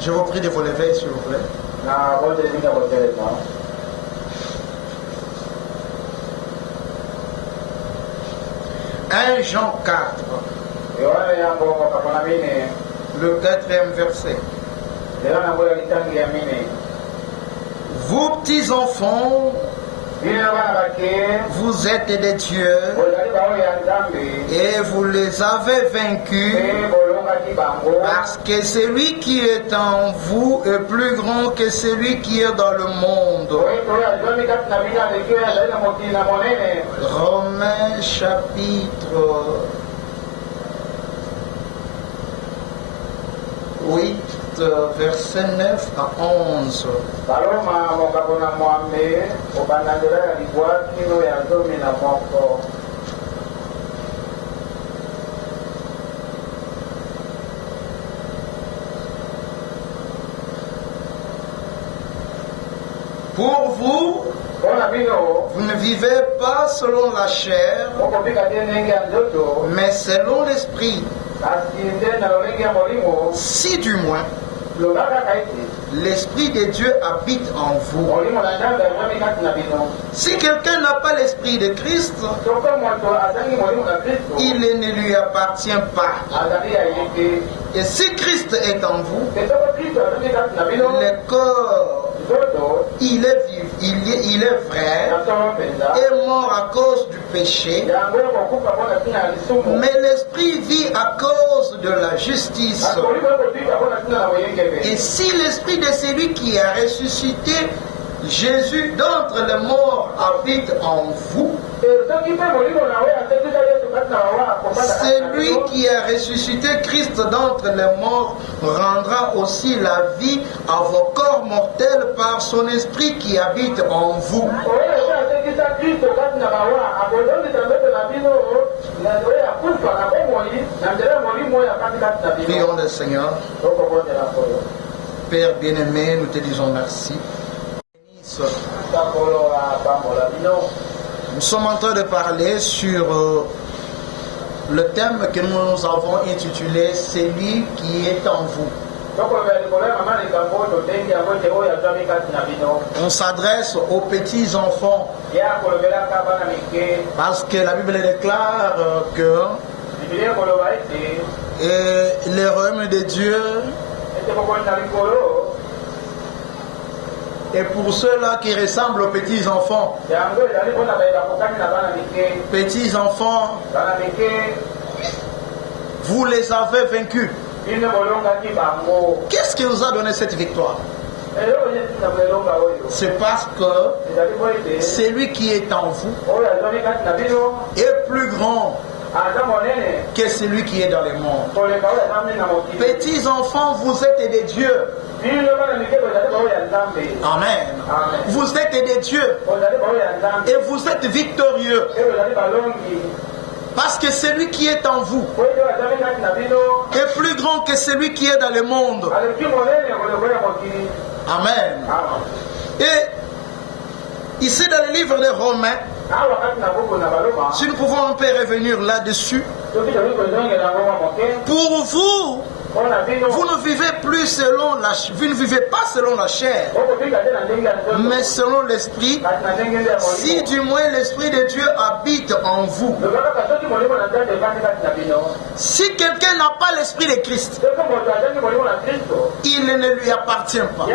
Je vous prie de vous lever, s'il vous plaît. 1 Jean 4, le 4e verset. Vous petits enfants, vous êtes des dieux et vous les avez vaincus parce que celui qui est en vous est plus grand que celui qui est dans le monde. Romains chapitre 8, verset 9 à 11. Pour vous, vous ne vivez pas selon la chair, mais selon l'esprit. Si du moins l'Esprit de Dieu habite en vous. Si quelqu'un n'a pas l'Esprit de Christ, il ne lui appartient pas. Et si Christ est en vous, le corps, il est vrai, est mort à cause du péché, mais l'Esprit vit à cause de la justice. Et si l'Esprit de celui qui a ressuscité Jésus d'entre les morts habite en vous, celui qui a ressuscité Christ d'entre les morts rendra aussi la vie à vos corps mortels par son Esprit qui habite en vous. Prions le Seigneur. Père bien-aimé, nous te disons merci. Nous sommes en train de parler sur le thème que nous avons intitulé « Celui qui est en vous ». On s'adresse aux petits enfants parce que la Bible déclare que le royaume de Dieu et pour ceux-là qui ressemblent aux petits enfants, vous les avez vaincus. Qu'est-ce qui vous a donné cette victoire? C'est parce que celui qui est en vous est plus grand que celui qui est dans le monde. Petits enfants, vous êtes des dieux. Amen. Vous êtes des dieux et vous êtes victorieux. Parce que celui qui est en vous est plus grand que celui qui est dans le monde. Amen. Et ici dans le livre de Romains, si nous pouvons un peu revenir là-dessus, pour vous, vous ne vivez plus selon la chair, vous ne vivez pas selon la chair, mais selon l'esprit, si du moins l'esprit de Dieu habite en vous. Si quelqu'un n'a pas l'esprit de Christ, il ne lui appartient pas.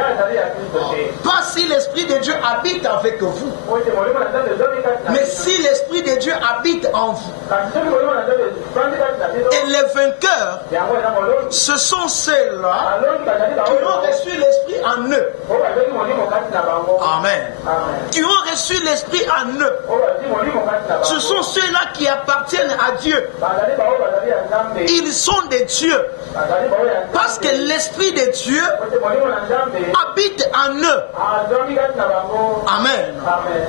Pas si l'esprit de Dieu habite avec vous, mais si l'esprit de Dieu habite en vous. Et les vainqueurs, ce sont ceux-là qui ont reçu l'esprit en eux. Amen. Qui ont reçu l'esprit en eux. Ce sont ceux-là qui appartiennent à Dieu. Ils sont des dieux. Parce que l'esprit de Dieu habite en eux. Amen.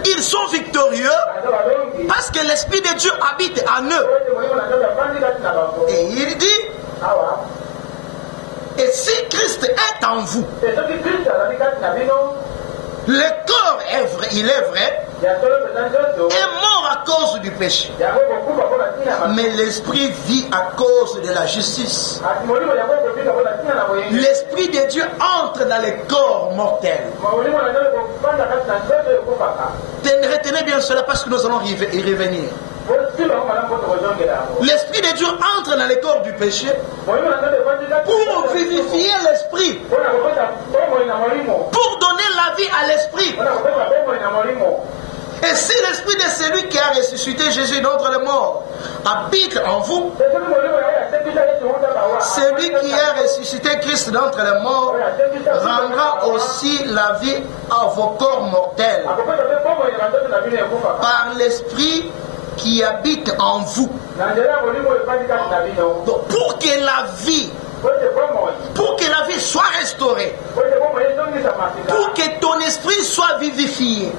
Ils sont victorieux parce que l'esprit de Dieu habite en eux. Et il dit, et si Christ est en vous, Le corps il est vrai, est mort à cause du péché. Mais l'esprit vit à cause de la justice. L'esprit de Dieu entre dans les corps mortels. Retenez bien cela parce que nous allons y revenir. L'esprit de Dieu entre dans les corps du péché pour vivifier l'esprit, pour donner la vie à l'esprit. Et si l'esprit de celui qui a ressuscité Jésus d'entre les morts habite en vous, celui qui a ressuscité Christ d'entre les morts rendra aussi la vie à vos corps mortels par l'esprit qui habite en vous. Donc, pour que la vie soit restaurée, pour que ton esprit soit vivifié,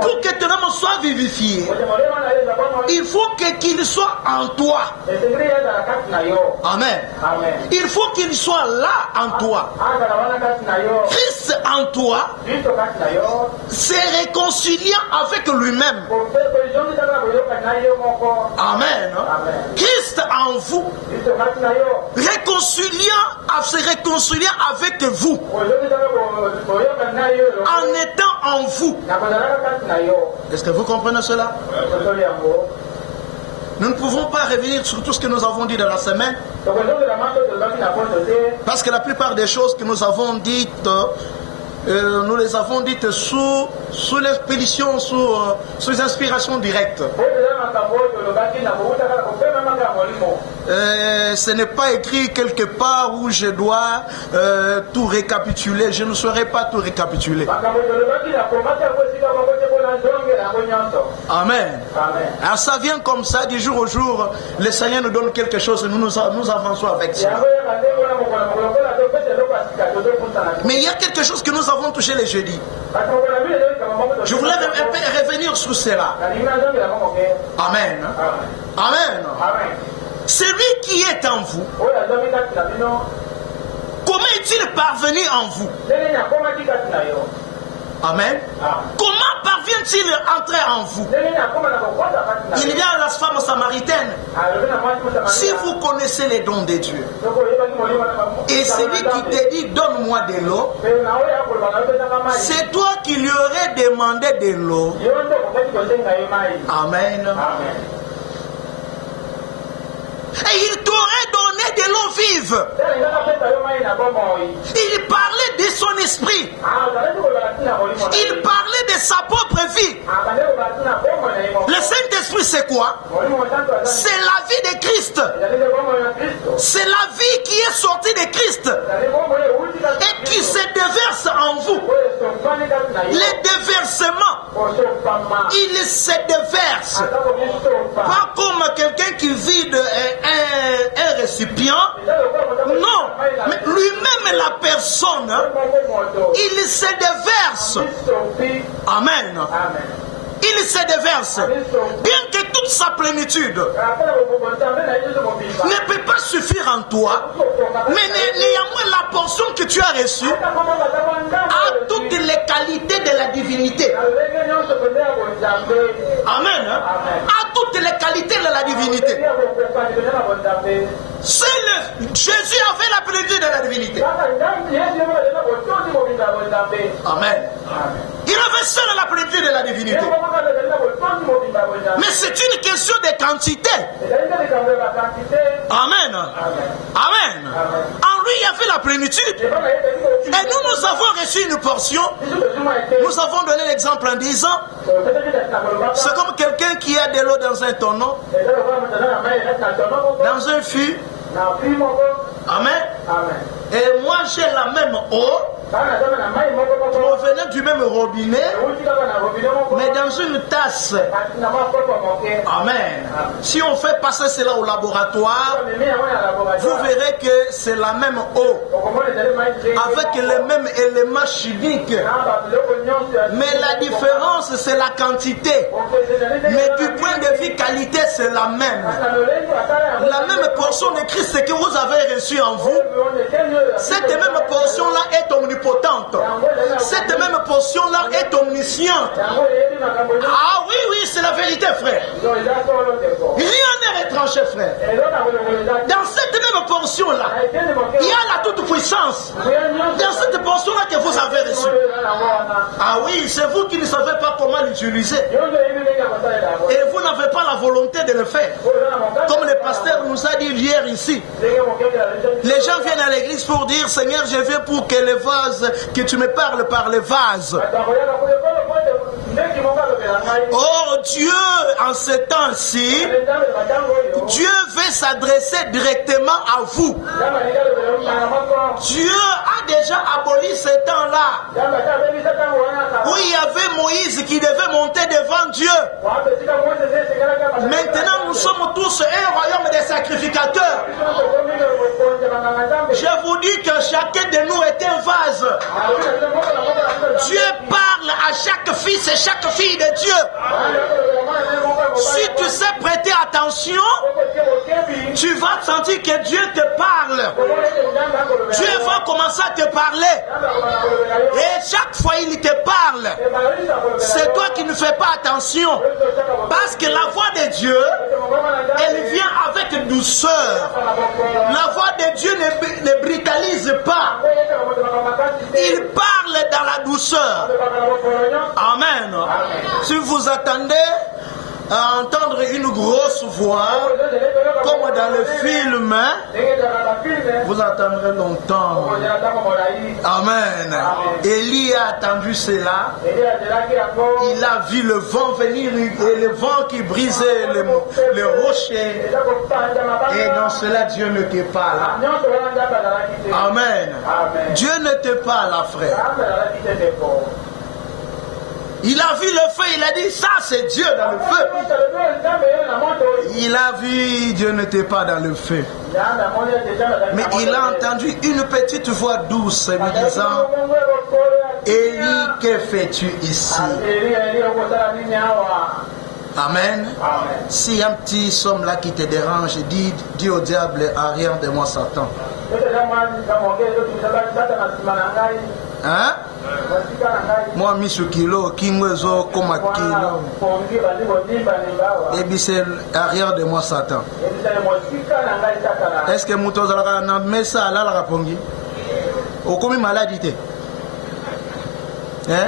pour que ton âme soit vivifiée, il faut qu'il soit en toi. Amen. Il faut qu'il soit là en toi. Christ en toi s'est réconcilié avec lui-même. Amen. Christ en vous se réconcilier avec vous en étant en vous. Est-ce que vous comprenez cela? Nous ne pouvons pas revenir sur tout ce que nous avons dit dans la semaine, parce que la plupart des choses que nous avons dites, nous les avons dites sous l'expédition, sous les inspirations directes. Ce n'est pas écrit quelque part où je dois tout récapituler. Je ne saurais pas tout récapituler. Amen. Alors ça vient comme ça, du jour au jour. Le Seigneur nous donne quelque chose et nous avançons avec ça. Mais il y a quelque chose que nous avons touché les jeudis. Je voulais revenir sur cela. Amen. Amen. Celui qui est en vous, comment est-il parvenu en vous? Amen. Comment parvient-il à entrer en vous? Il y a la femme samaritaine. Si vous connaissez les dons de Dieu, et celui qui te dit donne-moi de l'eau, c'est toi qui lui aurais demandé de l'eau. Amen. Et il t'aurait donné de l'eau vive. Il parlait de son esprit. Il parlait de sa propre vie. Le Saint-Esprit, c'est quoi? C'est la vie de Christ. C'est la vie qui est sortie de Christ et qui se déverse en vous. Les déversements, il se déverse. Pas comme quelqu'un qui vide un récipient. Non, mais lui-même la personne, il se déverse. Amen. Il se déverse. Bien que toute sa plénitude ne peut pas suffire en toi, mais néanmoins la portion que tu as reçue a toutes les qualités de la divinité. Amen. A toutes les qualités de la divinité. Jésus avait la plénitude de la divinité. Amen. Il avait seul la plénitude de la divinité. Mais c'est une question de quantité. Amen. Amen. En lui, il y avait la plénitude. Et nous avons reçu une portion. Nous avons donné l'exemple en disant, c'est comme quelqu'un qui a de l'eau dans un tonneau, dans un fût. Amen. Et moi, j'ai la même eau provenant du même robinet, mais dans une tasse. Amen. Si on fait passer cela au laboratoire, vous verrez que c'est la même eau, avec les mêmes éléments chimiques. Mais la différence, c'est la quantité. Mais du point de vue qualité, c'est la même. La même portion de Christ que vous avez reçue en vous, cette même portion-là est omnipotente. cette même portion-là est omnisciente. Ah oui, oui, c'est la vérité, frère. Rien n'est étranger, frère. Dans cette même portion-là, il y a la toute-puissance. Dans cette portion-là que vous avez reçue. Ah oui, c'est vous qui ne savez pas comment l'utiliser. Et vous n'avez pas la volonté de le faire. Comme le pasteur nous a dit hier ici. Les gens viennent à l'église pour dire, Seigneur, je viens pour que les vases, que tu me parles par les vases. Or, Dieu, en ce temps-ci, Dieu veut s'adresser directement à vous. Dieu a déjà aboli ce temps-là où il y avait Moïse qui devait monter devant Dieu. Maintenant, nous sommes tous un royaume des sacrificateurs. Je vous dis que chacun de nous est un vase. Dieu parle à chaque fils et chaque fille de Dieu. Si tu sais prêter attention, tu vas sentir que Dieu te parle. Dieu va commencer à te parler. Et chaque fois il te parle, c'est toi qui ne fais pas attention. Parce que la voix de Dieu, elle vient avec douceur. La voix de Dieu ne brutalise pas. Il parle dans la douceur. Amen. Si vous attendez à entendre une grosse voix, comme dans le film, vous attendrez longtemps. Amen. Élie a attendu cela. Il a vu le vent venir et le vent qui brisait les rochers. Et dans cela, Dieu ne t'est pas là. Amen. Dieu ne t'est pas là, frère. Il a vu le feu, il a dit, ça c'est Dieu dans le feu. Il a vu, Dieu n'était pas dans le feu. Mais il a entendu une petite voix douce lui disant, Élie, que fais-tu ici? Amen. Si un petit somme là qui te dérange, dis au diable, arrière de moi Satan. Hein? Moi, Michou Kilo, Kimwezo, Koma Kilo. Et puis c'est arrière de moi Satan. Est-ce que Moutos a mis ça là la rapongi? Au commis maladie.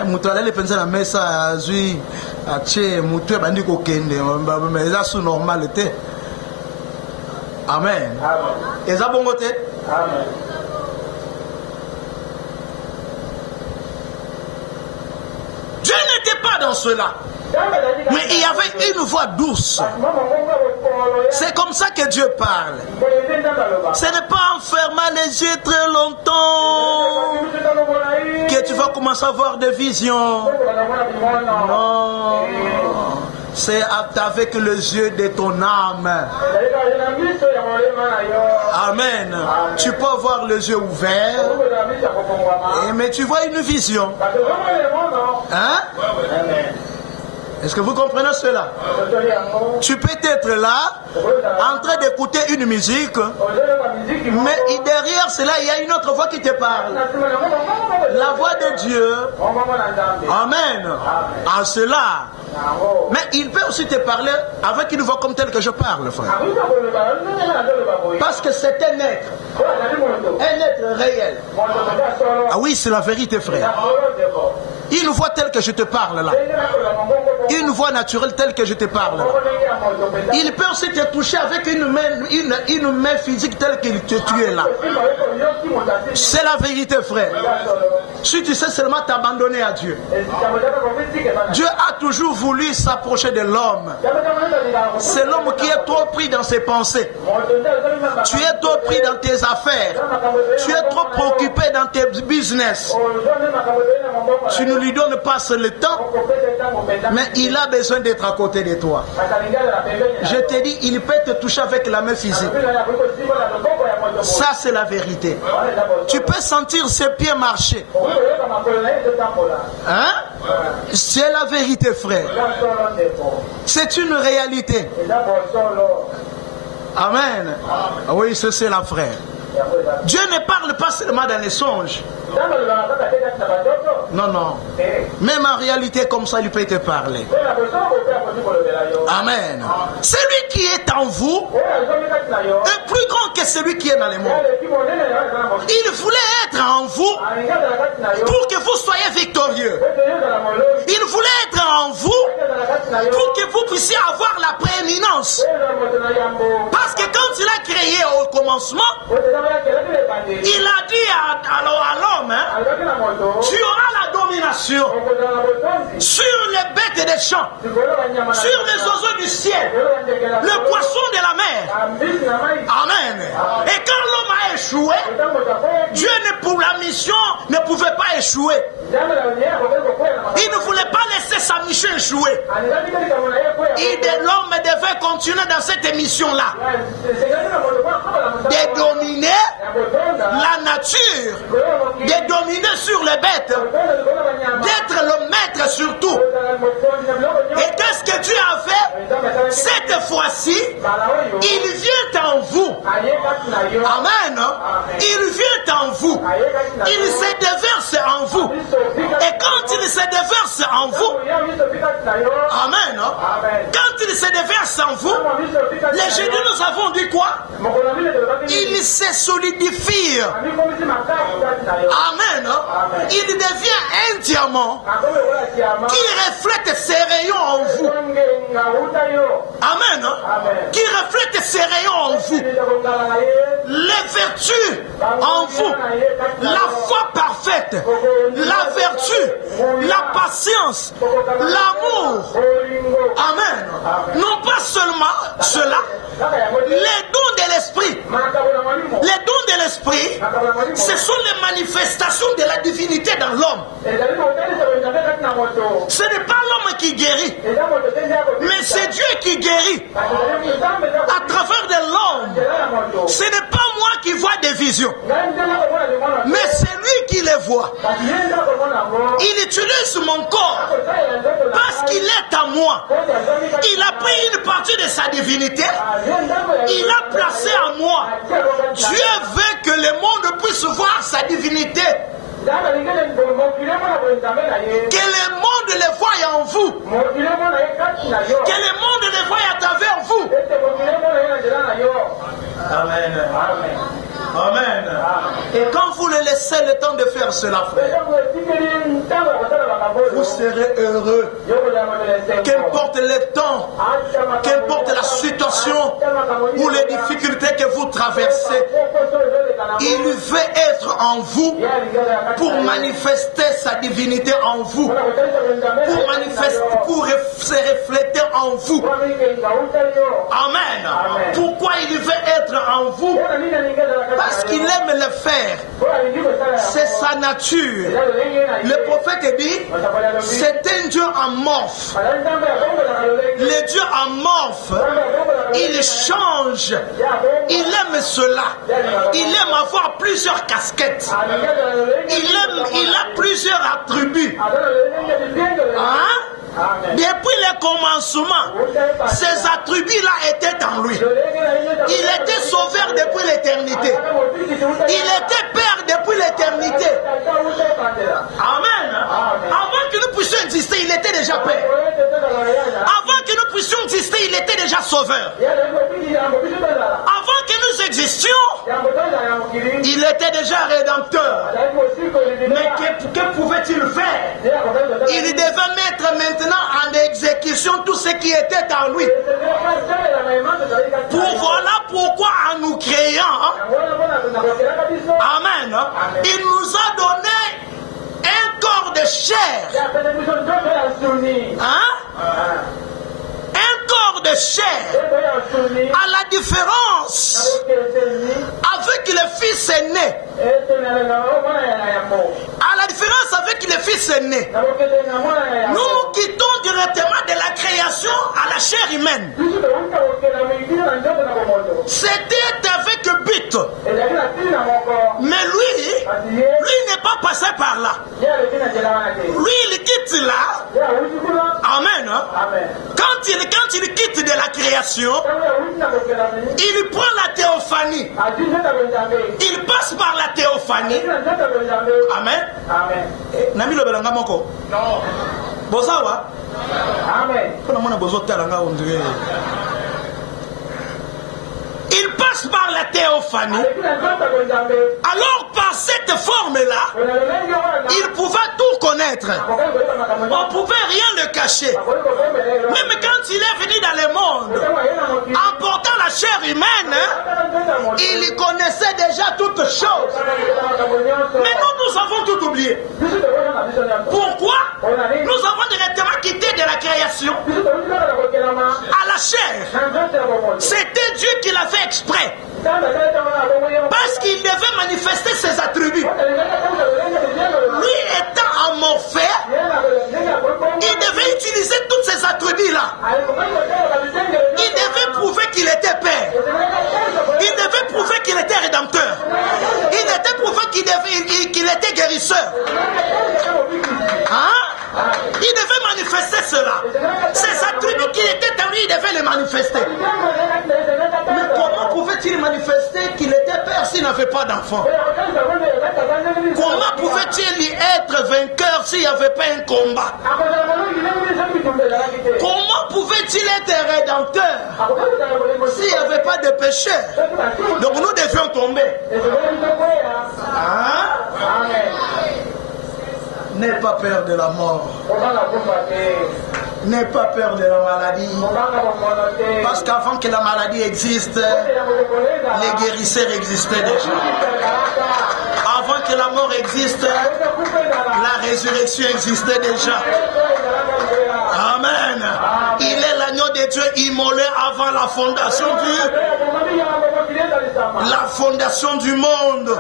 Moutos a pensé à mettre ça à Zui, à Tché, Moutos a bandit kokende, mais ça sous normalité. Amen. Et ça bon côté? Amen. Dieu n'était pas dans cela. Mais il y avait une voix douce. C'est comme ça que Dieu parle. Ce n'est pas en fermant les yeux très longtemps que tu vas commencer à avoir des visions. Non. C'est avec les yeux de ton âme. Amen. Tu peux avoir les yeux ouverts, mais tu vois une vision. Hein? Est-ce que vous comprenez cela? Tu peux être là, en train d'écouter une musique, mais derrière cela, il y a une autre voix qui te parle. La voix de Dieu. Amen. En cela. Mais il peut aussi te parler avec une voix comme telle que je parle, frère. Parce que c'est un être réel. Ah oui, c'est la vérité, frère. Une voix telle que je te parle là. Une voix naturelle telle que je te parle là. Il peut aussi te toucher avec une main physique telle que tu es là. C'est la vérité, frère. Si tu sais seulement t'abandonner à Dieu. Dieu a toujours voulu s'approcher de l'homme. C'est l'homme qui est trop pris dans ses pensées. Tu es trop pris dans tes affaires. Tu es trop préoccupé dans tes business. Tu ne lui donnes pas le temps, mais il a besoin d'être à côté de toi. Je te dis, il peut te toucher avec la main physique. Ça, c'est la vérité. Tu peux sentir ses pieds marcher. Hein? C'est la vérité, frère. C'est une réalité. Amen. Oui, c'est la frère. Dieu ne parle pas seulement dans les songes, Non, non. Même en réalité comme ça, il peut te parler. Amen. Celui qui est en vous est plus grand que celui qui est dans le monde. Il voulait être en vous pour que vous soyez victorieux. Il voulait être en vous pour que vous puissiez avoir la prééminence. Parce que quand il a créé au commencement, il a dit à l'homme, hein, tu auras la domination sur les bêtes des champs, sur les oiseaux du ciel, le poisson de la mer. Amen. Et quand l'homme a échoué, Dieu pour la mission ne pouvait pas échouer. Il ne voulait pas laisser sa mission échouer. L'homme devait continuer dans cette mission-là. De dominer la nature, de dominer sur les bêtes, d'être le maître surtout. Et qu'est-ce que Dieu a fait? Cette fois-ci, il vient en vous. Amen. Il vient en vous. Il se déverse en vous. Et quand il se déverse en vous, amen. Quand il se déverse en vous, les génies nous avons dit quoi? Il se solidifie. Amen. Il devient un diamant qui reflète ses rayons en vous. Amen. Qui reflète ses rayons en vous. Les vertus en vous. La foi parfaite. La vertu. La patience. L'amour. Amen. Non pas seulement cela. Les dons de l'esprit. Les dons de l'esprit, ce sont les manifestations de la divinité dans l'homme. Ce n'est pas l'homme qui guérit, mais c'est Dieu qui guérit à travers de l'homme. Ce n'est pas moi qui vois des visions, mais c'est lui qui les voit. Il utilise mon corps parce qu'il est à moi. Il a pris une partie de sa divinité, il a placé en moi. Dieu veut que le monde puisse voir sa divinité. Que le monde le voie en vous. Que le monde le voie à travers vous. Amen. Amen. Et quand vous le laissez le temps de faire cela, frère, vous serez heureux. Qu'importe le temps, qu'importe la situation ou les difficultés que vous traversez, il veut être en vous pour manifester sa divinité en vous, pour se refléter en vous. Amen. Pourquoi il veut être en vous? Parce qu'il aime le faire. C'est sa nature. Le prophète dit, c'est un Dieu amorphe. Le Dieu amorphe, il change. Il aime cela. Il aime avoir plusieurs casquettes. Il a plusieurs attributs. Hein? Depuis le commencement, ces attributs-là étaient en lui. Il était sauveur depuis l'éternité. Il était Père depuis l'éternité. Amen. Avant que nous puissions exister, il était déjà Père. Avant que nous puissions exister, il était déjà sauveur. Avant que nous existions, il était déjà rédempteur. Mais que pouvait-il faire? Il devait mettre maintenant en exécution tout ce qui était en lui. Voilà pourquoi en nous créant, amen, il nous a donné un corps de chair. Hein? Un corps de chair, à la différence avec le Fils aîné. À la différence avec le Fils aîné, nous nous quittons directement de la création à la chair humaine. C'était avec but. Mais lui n'est pas passé par là. Lui, il quitte là. Amen. Quand quand il quitte de la création, il prend la théophanie. Il passe par la théophanie. Amen. Nami le belanga moko. Non. Bozawa. Amen. Il passe par la théophanie. Alors par cette forme-là, il pouvait tout connaître. On ne pouvait rien le cacher. Même quand il est venu dans le monde, en portant la chair humaine, il connaissait déjà toutes choses. Mais nous avons tout oublié. Pourquoi? Nous avons directement quitté de la création à la chair. C'était Dieu qui l'a fait exprès. Parce qu'il devait manifester ses attributs. Lui étant amorphé, il devait utiliser tous ces attributs-là. Il devait prouver qu'il était Père. Il devait prouver qu'il était Rédempteur. Il devait prouver qu'il était guérisseur. Hein? Il devait manifester cela. Ces attributs qu'il était en lui, il devait les manifester. Mais comment pouvait-il manifester qu'il était père s'il n'avait pas d'enfant? Comment pouvait-il être vainqueur s'il n'y avait pas un combat? Comment pouvait-il être rédempteur s'il n'y avait pas de péché? Donc nous devions tomber. Hein? N'aie pas peur de la mort. N'aie pas peur de la maladie. Parce qu'avant que la maladie existe, les guérisseurs existaient déjà. Avant que la mort existe, la résurrection existait déjà. Amen. Il est l'agneau de Dieu immolé avant la fondation du monde.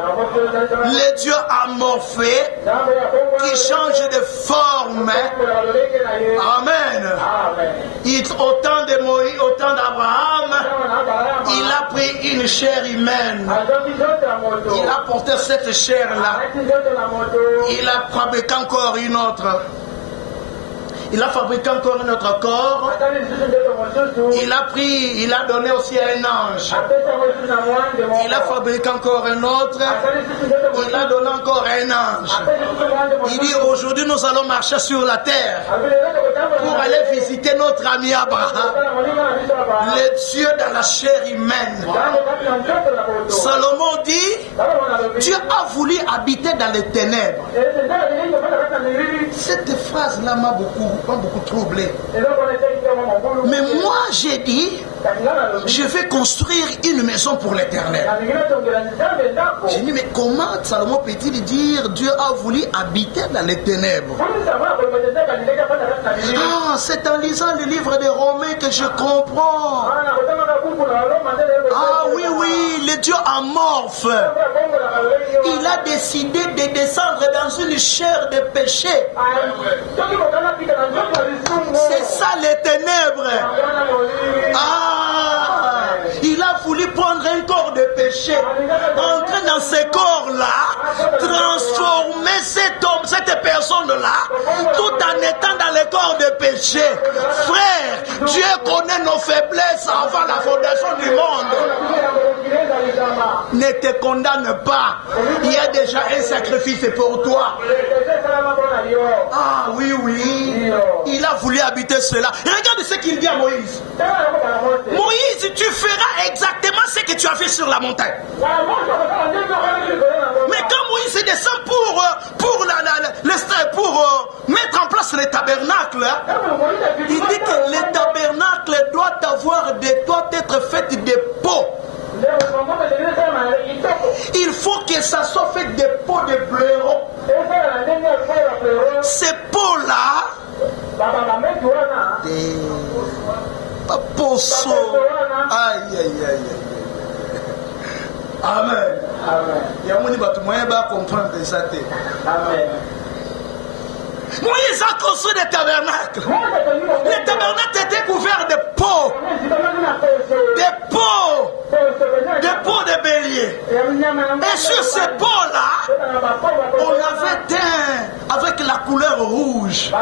Le Dieu amorphé qui change de forme. Amen. Au temps de Moïse, au temps d'Abraham, il a pris une chair humaine. Il a porté cette chair-là. Il a fabriqué encore une autre. Il a fabriqué encore notre corps. Il a donné aussi à un ange. Il a fabriqué encore un autre. Il a donné encore à un ange. Il dit aujourd'hui nous allons marcher sur la terre pour aller visiter notre ami Abraham, le Dieu dans la chair humaine. Salomon dit, Dieu a voulu habiter dans les ténèbres. Cette phrase-là m'a beaucoup troublé. Mais moi j'ai dit, je vais construire une maison pour l'Éternel. J'ai dit, mais comment Salomon peut-il dire Dieu a voulu habiter dans les ténèbres? Ah, c'est en lisant le livre des Romains que je comprends. Ah oui, le Dieu amorphe. Il a décidé de descendre dans une chair de péché. C'est ça les ténèbres. Ah, il a voulu prendre un corps de péché, entrer dans ce corps-là, transformer cet homme, cette personne-là, tout en étant dans le corps de péché. Frère, Dieu connaît nos faiblesses avant la fondation du monde. Ne te condamne pas. Il y a déjà un sacrifice pour toi. Ah oui, il a voulu habiter cela. Regarde ce qu'il dit à Moïse. Moïse, tu feras exactement ce que tu as fait sur la montagne. Mais quand Moïse descend pour mettre en place le tabernacle, il dit que le tabernacle doit être fait de peau. Il faut que ça soit fait de peau de blaireau. Ces peaux-là, des poissons. Aïe. Amen. Il y a moyen de comprendre ça. Amen. Moïse a construit des tabernacles. Les tabernacles étaient couverts de peau. Des peaux. des peaux de bélier. Et sur ces peaux-là, on avait teint avec la couleur rouge.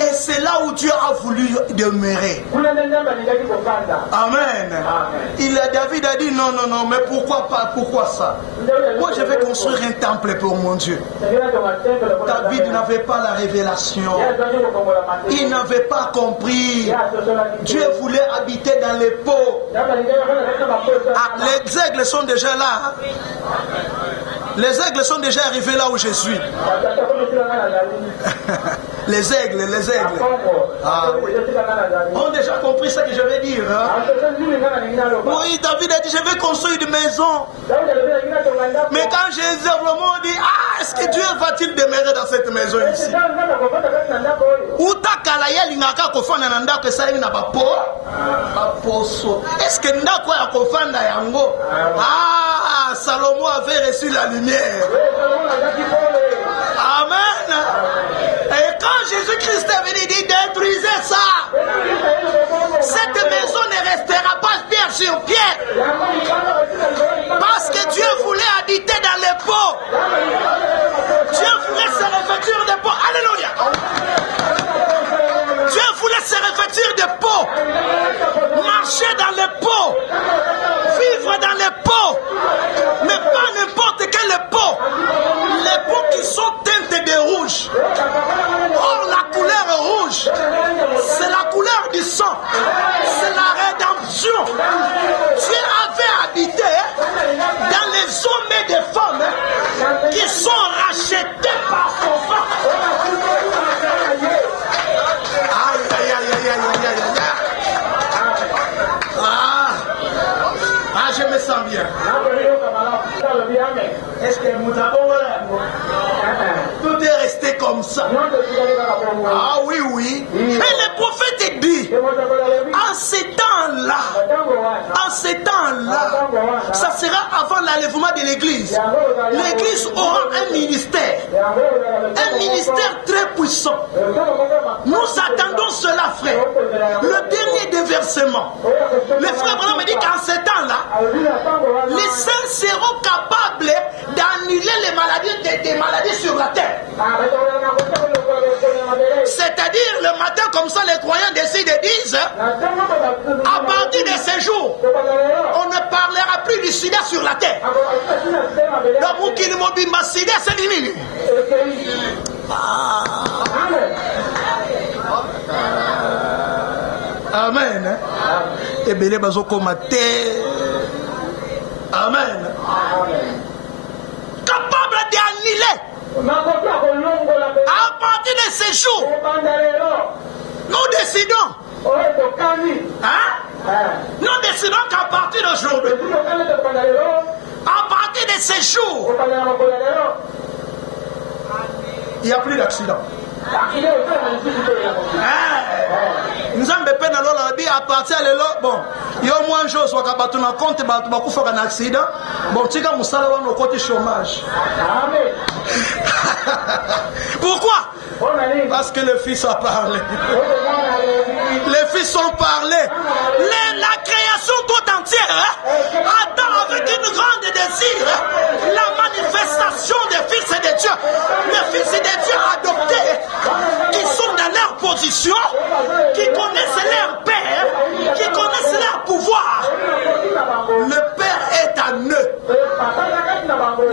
Et c'est là où Dieu a voulu demeurer. Amen. David a dit non, non, non, mais pourquoi pas, pourquoi ça? Moi je vais construire un temple pour mon Dieu. David n'avait pas la révélation. Il n'avait pas compris. Dieu voulait habiter dans les pots. Ah, les aigles sont déjà là. Les aigles sont déjà arrivés là où je suis. Les aigles, les aigles. Ah, oui. On a déjà compris ce que je vais dire. Hein? Oui, David a dit, je vais construire une maison. Mais quand Jésus vraiment dit, ah, est-ce que Dieu va-t-il demeurer dans cette maison ici? Est-ce que Ndako ya kofanda yango? Ah, Salomon avait reçu la lumière. Amen. Et quand Jésus-Christ est venu, il dit détruisez ça. Cette maison ne restera pas pierre sur pierre. Parce que Dieu voulait habiter dans les pots. Dieu voulait se revêtir de peaux. Alléluia. Dieu voulait se revêtir de peaux. Marcher dans les pots. Vivre dans les pots. Mais pas n'importe quel pot. Les pots qui sont teintés de rouge. Or, la couleur rouge, c'est la couleur du sang. C'est la rédemption. Dieu avait habité dans les sommets des femmes qui sont rachetées par son sang. Aïe, aïe, aïe, aïe, aïe, aïe, aïe. Ah, je me sens bien. Est-ce que nous avons tout est resté comme ça? Ah oui, oui. Mais le prophète dit, en ces temps-là, ça sera avant l'enlèvement de l'église. L'église aura un ministère très puissant. Nous attendons cela, frère. Le dernier déversement. Le frère Branham me dit qu'en ces temps-là, les saints seront capables d'annuler les maladies, des maladies sur la terre. C'est-à-dire, le matin, comme ça, les croyants décident et disent, à partir de ce jour, on ne parlera plus du sida sur la terre. Donc, qui nous ma sida, c'est diminué. Amen. Et bien, les bazoko maté. Amen. Capable d'annuler. À partir de ces jours, nous décidons. Hein? Nous décidons qu'à partir d'aujourd'hui, à partir de ces jours, il n'y a plus d'accident. Nous avons besoin de à partir de là, bon, il y a au moins un jour, soit qu'on a compte, on faire un accident. Bon, tu as mon salaire au côté chômage. Pourquoi? Parce que le Fils a parlé. Les fils ont parlé. La création toute entière attend avec une grande désir la manifestation des fils de Dieu. Les fils de Dieu adoptés qui sont dans leur position, qui connaissent leur Père, qui connaissent leur pouvoir. Le Père est à eux.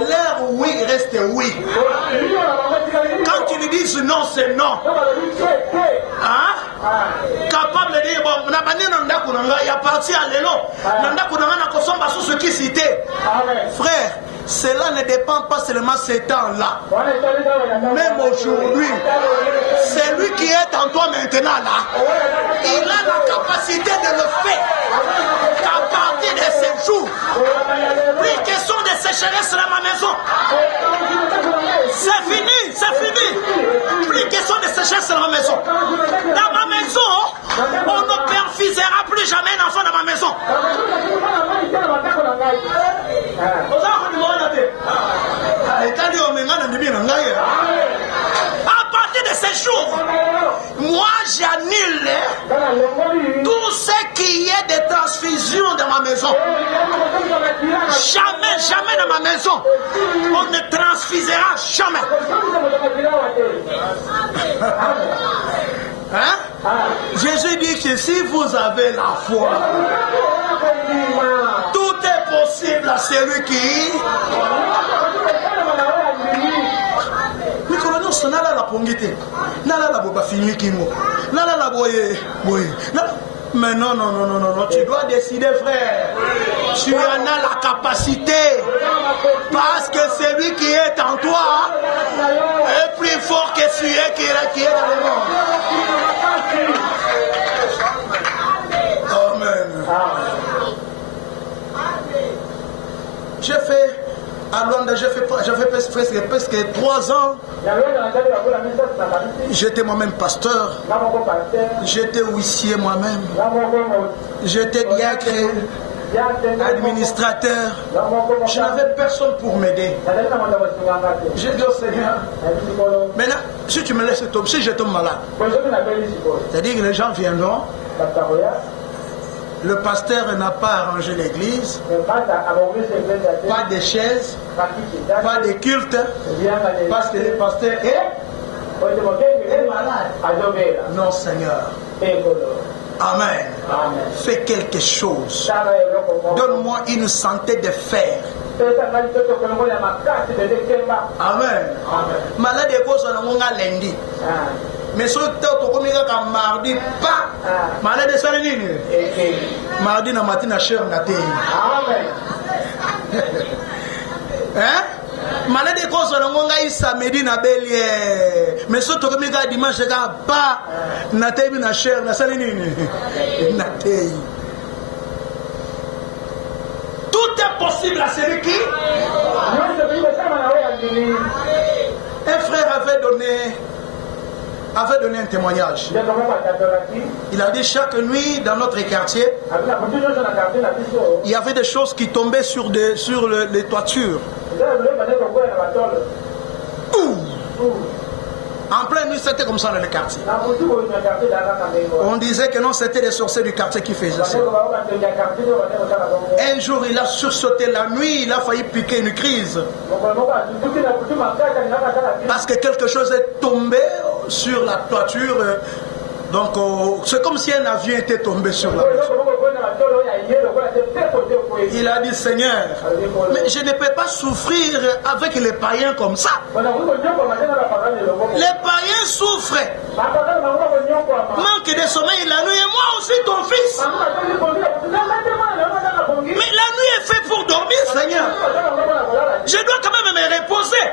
Leur oui reste oui. Quand ils disent non, c'est non. Hein? Capable de dire, bon, il y a parti à l'élo. Frère, cela ne dépend pas seulement de ces temps-là. Même aujourd'hui, celui qui est en toi maintenant là, il a la capacité de le faire. À partir de ces jours, plus question de sécheresse dans ma maison. C'est fini, c'est fini. Plus question de sécheresse dans ma maison. Dans ma maison, on ne perfusera plus jamais un enfant dans ma maison. À partir de ces jours, moi j'annule tout ce qu'il y ait des transfusions dans ma maison. Jamais, jamais dans ma maison. On ne transfusera jamais. Hein? Jésus dit que si vous avez la foi, tout est possible à celui qui... Mais non, non, non, non, non, non, tu dois décider, frère. Tu en as la capacité. Parce que celui qui est en toi est plus fort que celui qui est dans le monde. Amen. J'ai fait à Luanda, j'ai fait presque 3 ans. J'étais moi-même pasteur. J'étais huissier moi-même. J'étais diacre, administrateur. Je n'avais personne pour m'aider. J'ai dit au Seigneur, maintenant, si tu me laisses tomber, si je tombe malade, c'est-à-dire que les gens viendront. Le pasteur n'a pas arrangé l'église, pas de chaises, pas de culte, parce que le pasteur est malade. Non, Seigneur. Amen. Fais quelque chose. Donne-moi une santé de fer. Amen. Malade est cause de lundi. Mais si tu as mardi, pas malade de mardi na matin na cher na te. Hein? Malade de cause de samedi na bélier. Mais si tu as dimanche pas na te na cher na salini na te. Tout est possible à celui qui. Un frère avait donné un témoignage. Il a dit chaque nuit dans notre quartier, il y avait des choses qui tombaient sur les toitures. En pleine nuit, c'était comme ça dans le quartier. On disait que non, c'était les sorciers du quartier qui faisaient ça. Un jour, il a sursauté la nuit, il a failli piquer une crise. Parce que quelque chose est tombé sur la toiture. Donc, c'est comme si un avion était tombé sur la maison. Il a dit, Seigneur, mais je ne peux pas souffrir avec les païens comme ça. Les païens souffrent. Manque de sommeil la nuit, et moi aussi ton fils. Mais la nuit est faite pour dormir, Seigneur. Je dois quand même me reposer.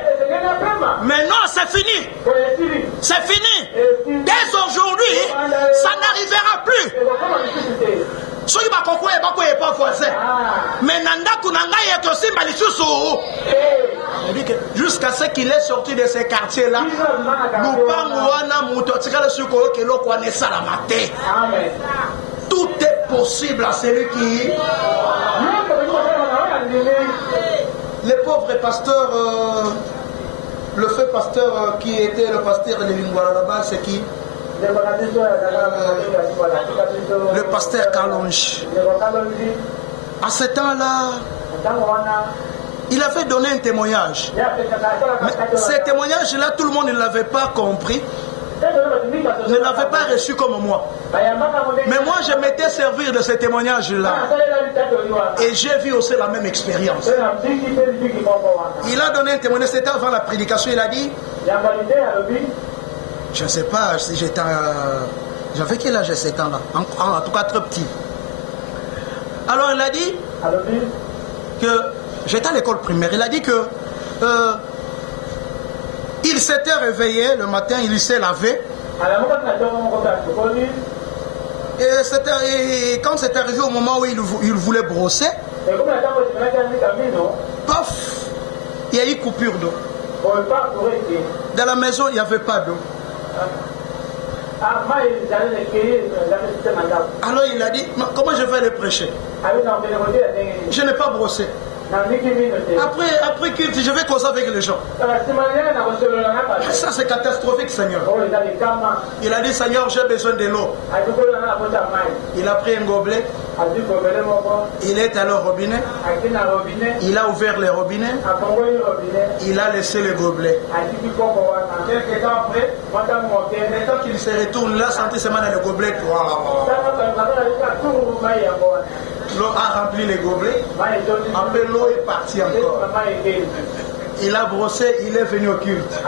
Mais non, c'est fini. C'est fini. Dès aujourd'hui, ça n'arrivera plus. Soki bakoko e bako e pas voisin. Mais nanda kunanga e to simba lisusu. Jusqu'à ce qu'il est sorti de ces quartiers là. Lupango wana muto tikala suko ke loko ane sala matin. Amen. Tout est possible à celui qui. Les pauvres pasteurs, le feu pasteur qui était le pasteur de Lingwala là-bas, c'est qui? Le pasteur Kalonji. À ce temps-là, il avait donné un témoignage. Mais ce témoignage-là, tout le monde ne l'avait pas compris, ne l'avait pas reçu comme moi. Mais moi, je m'étais servi de ce témoignage-là. Et j'ai vu aussi la même expérience. Il a donné un témoignage, c'était avant la prédication, il a dit... Je ne sais pas si j'étais... J'avais quel âge à ces temps-là? En tout cas, très petit. Alors, il a dit que... J'étais à l'école primaire. Il a dit que... il s'était réveillé le matin, il s'est lavé. Et quand c'est arrivé au moment où il voulait brosser, paf, il y a eu coupure d'eau. Dans la maison, il n'y avait pas d'eau. Alors il a dit, comment je vais le prêcher? Je n'ai pas brossé. Après culte, je vais causer avec les gens. Ça, c'est catastrophique, Seigneur. Il a dit, Seigneur, j'ai besoin de l'eau. Il a pris un gobelet. Il est allé au robinet. Il a ouvert les robinets. Il a laissé le gobelet. Quelques temps après, le temps qu'il se retourne, il a senti seulement dans le gobelet. L'eau a rempli les gobelets. Après, l'eau est partie encore. Il a brossé, il est venu au culte.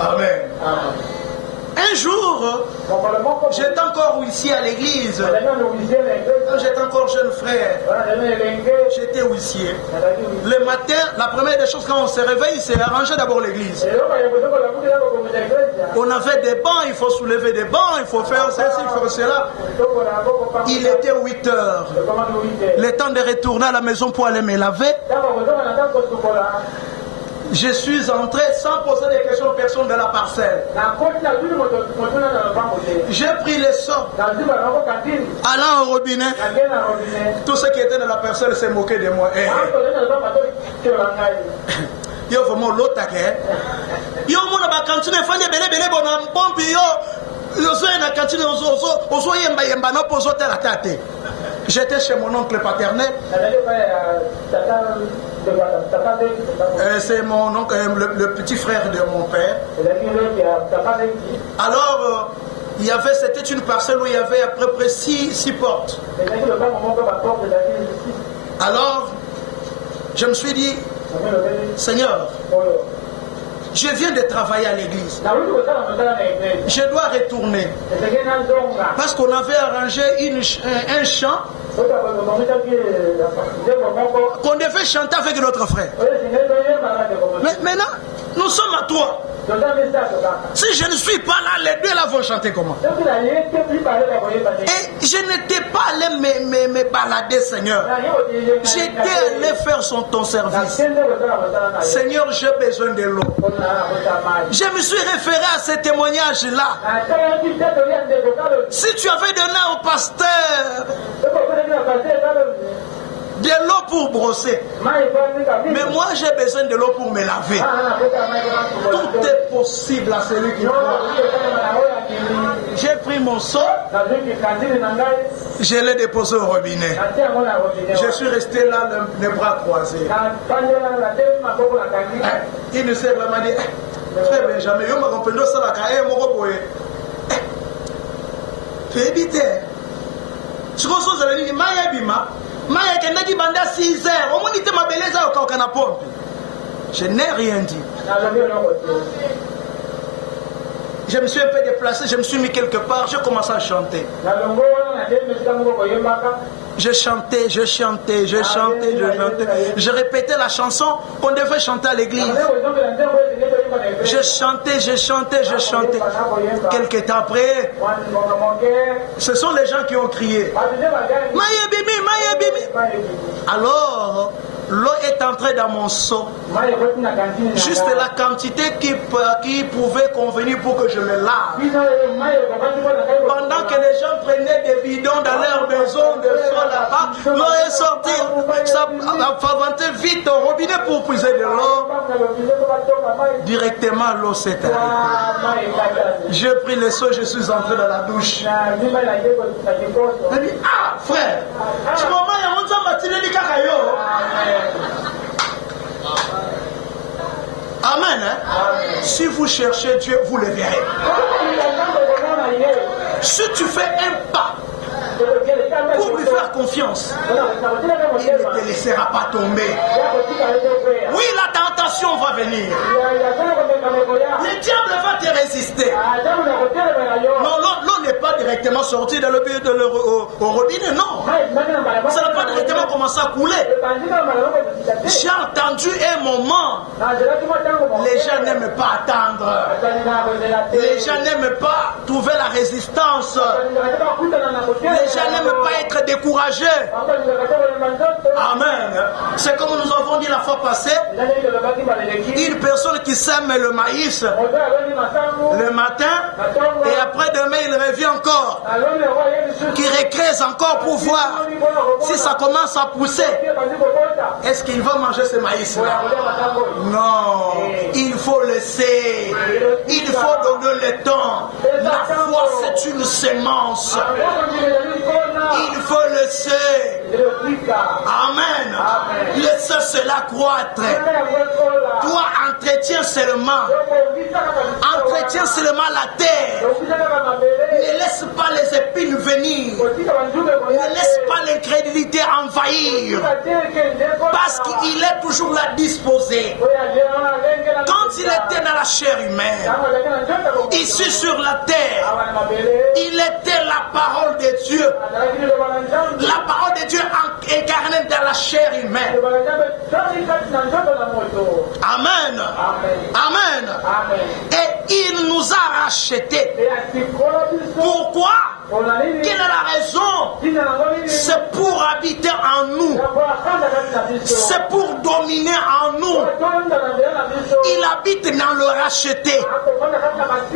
Amen. Un jour, j'étais encore ici à l'église. Quand j'étais encore jeune frère, j'étais huissier. Le matin, la première des choses quand on se réveille, c'est arranger d'abord l'église. On avait des bancs, il faut soulever des bancs, il faut faire ceci, il faut faire cela. Il était 8 heures. Le temps de retourner à la maison pour aller me laver. Je suis entré sans poser des questions aux personnes de la parcelle. J'ai pris les seaux, allant au robinet. Tous ceux qui étaient dans la parcelle se moquaient de moi. Yo vraiment l'autre yo mona ba cantine fanya bele bona mpompi yo zo na cantine ozo yemba no pozo tela tate. J'étais chez mon oncle paternel. C'est mon oncle, le petit frère de mon père. Alors, c'était une parcelle où il y avait à peu près 6 portes. Alors, je me suis dit, Seigneur, je viens de travailler à l'église. Je dois retourner. Parce qu'on avait arrangé un chant qu'on devait chanter avec notre frère. Mais maintenant, nous sommes à 3. Si je ne suis pas là, les deux là vont chanter comment? Et je n'étais pas allé me balader, Seigneur. J'étais allé faire ton service. Seigneur, j'ai besoin de l'eau. Je me suis référé à ce témoignage-là. Si tu avais donné au pasteur de l'eau pour brosser, mais moi j'ai besoin de l'eau pour me laver. Tout est possible à celui qui croit. J'ai pris mon seau, je l'ai déposé au robinet. Je suis resté là, les bras croisés. Il ne s'est vraiment dit, frère Benjamin, je me rappelle de ça, fais éviter. Je pense que je Maya Bima, Maya Kendaki Banda 6 heures, au moins il était ma beleza au Kakana Pompe. Je n'ai rien dit. Je me suis un peu déplacé, je me suis mis quelque part, j'ai commencé à chanter. Je chantais. Je répétais la chanson qu'on devait chanter à l'église. Je chantais. Quelque temps après, ce sont les gens qui ont crié Maya Bimi. Alors, l'eau est entrée dans mon seau. Juste la quantité qui pouvait convenir pour que je me lave. Pendant que les gens prenaient des bidons dans leur maison de sol là-bas, l'eau est sortie. Ça a favanté vite au robinet pour puiser de l'eau. Directement, l'eau s'est arrêtée. J'ai pris le seau, je suis entré dans la douche. Il dit, ah frère, ce moment il y a mon temps matinée du cacayo. Amen. Si vous cherchez Dieu, vous le verrez. Si tu fais un pas pour lui faire confiance, il ne te laissera pas tomber. Oui, la tentation va venir. Le diable va te résister. Non, l'eau n'est pas directement sortie dans au robinet, non. Ça n'a pas directement commencé à couler. J'ai entendu un moment. Les gens n'aiment pas attendre. Les gens n'aiment pas trouver la résistance. Les gens n'aiment pas être découragés. Amen. C'est comme nous avons dit la fois passée. Une personne qui sème le maïs le matin et après demain il revient encore. encore, qui recrèse encore pour voir si ça commence à pousser. Est-ce qu'il va manger ce maïs-là? Non, il faut laisser, il faut donner le temps. La foi, c'est une sémence. Il faut laisser. Amen. Laissez cela croître. Toi, entretiens seulement la terre. Ne laisse pas les épines venir. Ne laisse pas l'incrédulité envahir. Parce qu'il est toujours là disposé. Quand il était dans la chair humaine, ici sur la terre, il était la parole de Dieu. La parole de Dieu incarnée dans la chair humaine. Amen. Amen. Et il nous a rachetés. Pourquoi? Quelle est la raison? C'est pour habiter en nous. C'est pour dominer en nous. Il habite dans le racheté.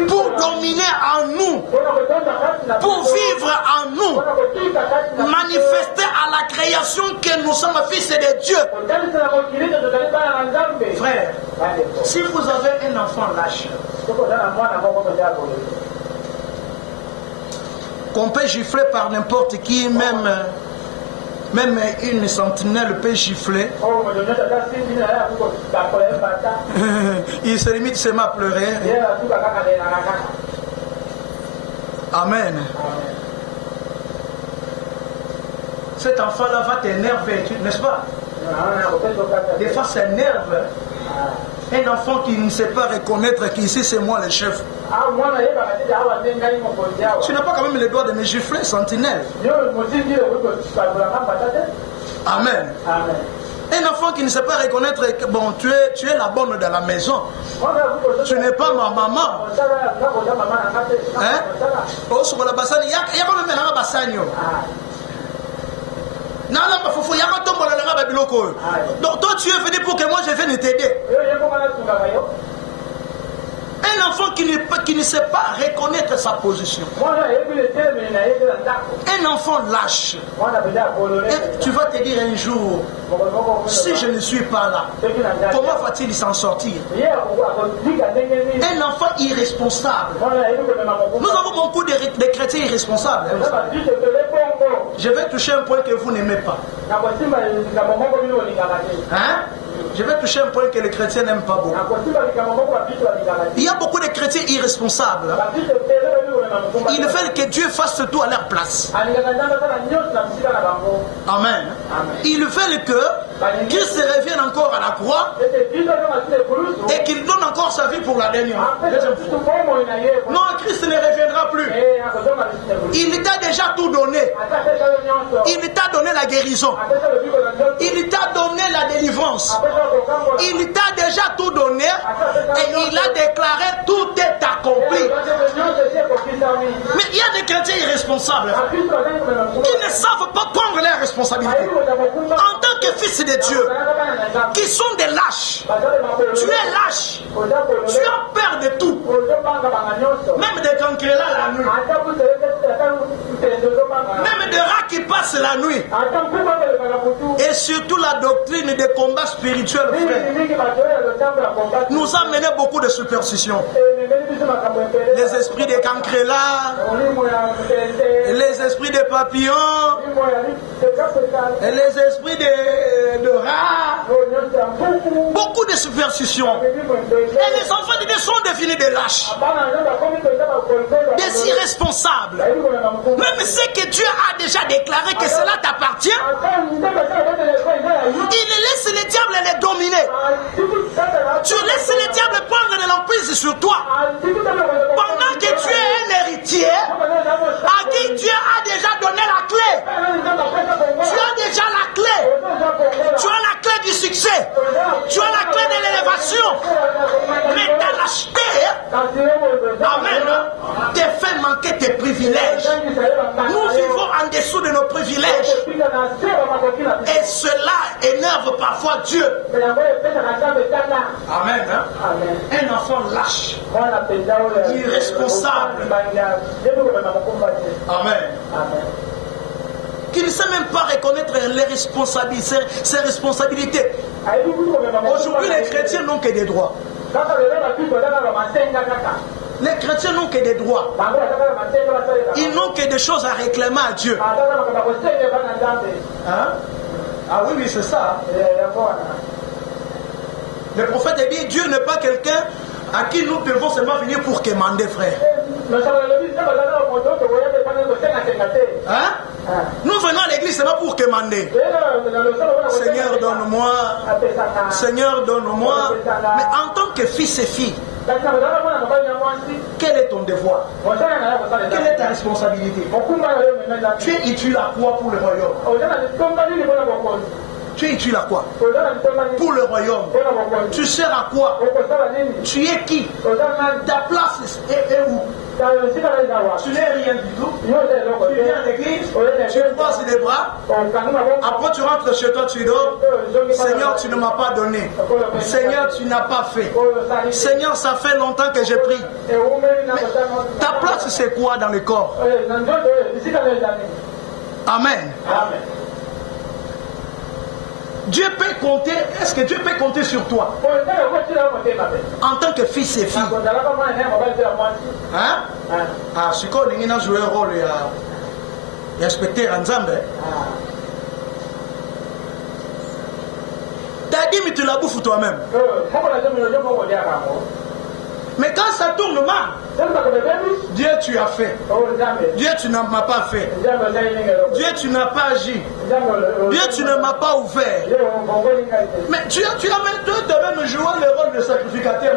Pour dominer en nous. Pour vivre en nous. Manifester à la création que nous sommes fils de Dieu. Frère, si vous avez un enfant lâche, qu'on peut gifler par n'importe qui, même une sentinelle peut gifler. Il se limite seulement à pleurer. Amen. Cet enfant-là va t'énerver, n'est-ce pas? Des fois, ça énerve. Un enfant qui ne sait pas reconnaître qu'ici c'est moi le chef. Tu n'as pas quand même le droit de me gifler, sentinelle. Amen. Un enfant qui ne sait pas reconnaître que bon, tu es la bonne de la maison. Tu n'es pas ma maman. Hein? Oh, sur la bassane, il y a quand même un bassane. Donc toi tu es venu pour que moi je vienne t'aider. Un enfant qui ne sait pas reconnaître sa position. Un enfant lâche. Et tu vas te dire un jour, si je ne suis pas là, comment va-t-il s'en sortir? Un enfant irresponsable. Nous avons beaucoup de chrétiens irresponsables. Je vais toucher un point que vous n'aimez pas. Hein? Je vais toucher un point que les chrétiens n'aiment pas beaucoup. Il y a beaucoup de chrétiens irresponsables. Ils veulent que Dieu fasse tout à leur place. Amen. Ils veulent que Christ revienne encore à la croix et qu'il donne encore sa vie pour la dernière fois. Non, Christ ne reviendra plus. Il t'a déjà tout donné. Il t'a donné la guérison. Il t'a donné la délivrance. Il t'a déjà tout donné et il a déclaré tout est accompli. Mais il y a des chrétiens irresponsables qui ne savent pas prendre leurs responsabilités. En tant que fils de Dieu, qui sont des lâches. Tu es lâche. Tu as peur de tout. Même des cancrelats la nuit. Même des rats qui passent la nuit. Et surtout la doctrine des combats spirituels, frère, nous a mené beaucoup de superstitions. Les esprits des cancrelats, les esprits des papillons, et les esprits de rats, beaucoup de superstitions. Et les enfants de Dieu sont devenus des lâches, des irresponsables. Même ce que Dieu a déjà déclaré que cela t'appartient, il laisse le diable les dominer. Tu laisses le diable prendre de l'emprise sur toi. Pendant que tu es un héritier à qui Dieu a déjà donné la clé. Tu as déjà la clé. Tu as la clé du succès. Tu as la clé de l'élévation. Mais ta lâcheté Amen. Te fait manquer tes privilèges. Nous vivons en dessous de nos privilèges. Et cela énerve parfois Dieu. Amen. Un enfant lâche, irresponsable. Amen. Qui ne sait même pas reconnaître ses responsabilités. Aujourd'hui, les chrétiens n'ont que des droits. Les chrétiens n'ont que des droits. Ils n'ont que des choses à réclamer à Dieu. Hein? Ah oui, c'est ça. Le prophète dit, Dieu n'est pas quelqu'un à qui nous devons seulement venir pour commander, frère. Hein? Nous venons à l'église seulement pour commander. Seigneur, donne-moi. Seigneur, donne-moi. Mais en tant que fils et fille, quel est ton devoir? Quelle est ta responsabilité? Tu es utile à quoi pour le royaume? Tu es utile à quoi? Pour le royaume. Tu sers à quoi? Tu es qui? Ta place est où? Tu n'es rien du tout. Tu viens à l'église, tu croises les bras. Après tu rentres chez toi, tu dors. Seigneur, tu ne m'as pas donné. Seigneur, tu n'as pas fait. Seigneur, ça fait longtemps que j'ai pris. Mais ta place, c'est quoi dans le corps? Amen. Dieu peut compter, est-ce que Dieu peut compter sur toi en tant que fils et fille? Hein? Ah, si on a joué un rôle et inspecteur ensemble. T'as dit, mais tu la bouffes toi-même. Mais quand ça tourne mal, Dieu tu as fait. Dieu tu ne m'as pas fait. Dieu tu n'as pas agi. Dieu tu ne m'as pas ouvert. Mais tu as même joué le rôle de sacrificateur.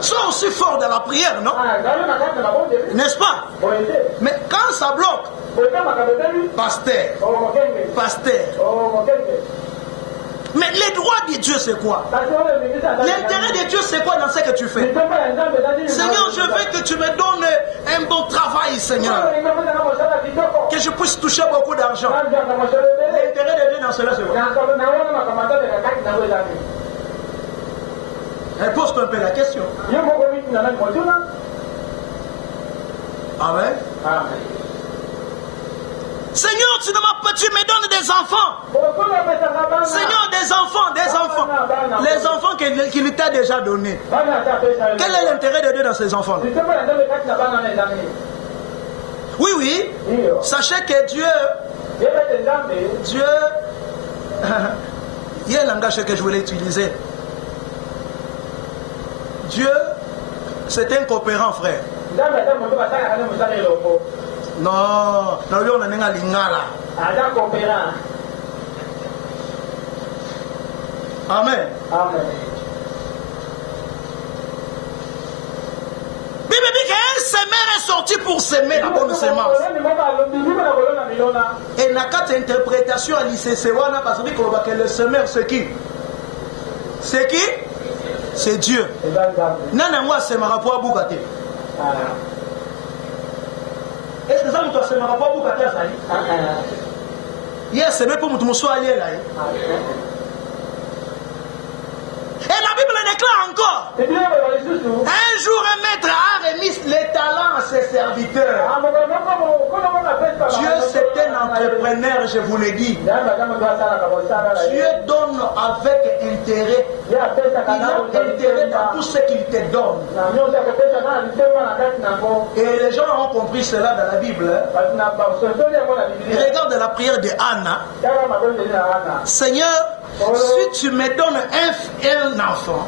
Sois aussi fort dans la prière, non? N'est-ce pas? Mais quand ça bloque, pasteur. Mais les droits de Dieu, c'est quoi? L'intérêt de Dieu, c'est quoi dans ce que tu fais? Seigneur, je veux que tu me donnes un bon travail, Seigneur. Que je puisse toucher beaucoup d'argent. L'intérêt de Dieu dans cela, c'est quoi? Pose-toi un peu la question. Amen. Seigneur, tu me donnes des enfants. Seigneur, des enfants. Les enfants qu'il t'a déjà donnés. Quel est l'intérêt de Dieu dans ces enfants? Oui. Sachez que Dieu, il y a un langage que je voulais utiliser. Dieu, c'est un coopérant, frère. Non, on a un lingala. Amen. Bible dit qu'un semeur est sorti pour semer la bonne semence. Et n'a qu'à interprétation à l'ICC-Wana parce que le semeur c'est qui? C'est qui? C'est Dieu. Nana moi c'est ma rapport à Boukate. Est-ce que ça nous doit se mettre à Boukate à Zali? Hier c'est même pour nous aller là. Et la Bible déclare encore. Un jour un maître a remis les talents à ses serviteurs. Dieu c'est un entrepreneur, je vous l'ai dit. Dieu donne avec intérêt. Il a intérêt dans tout ce qu'il te donne. Et les gens ont compris cela dans la Bible. Regarde la prière de Anna. Seigneur, si tu me donnes un enfant,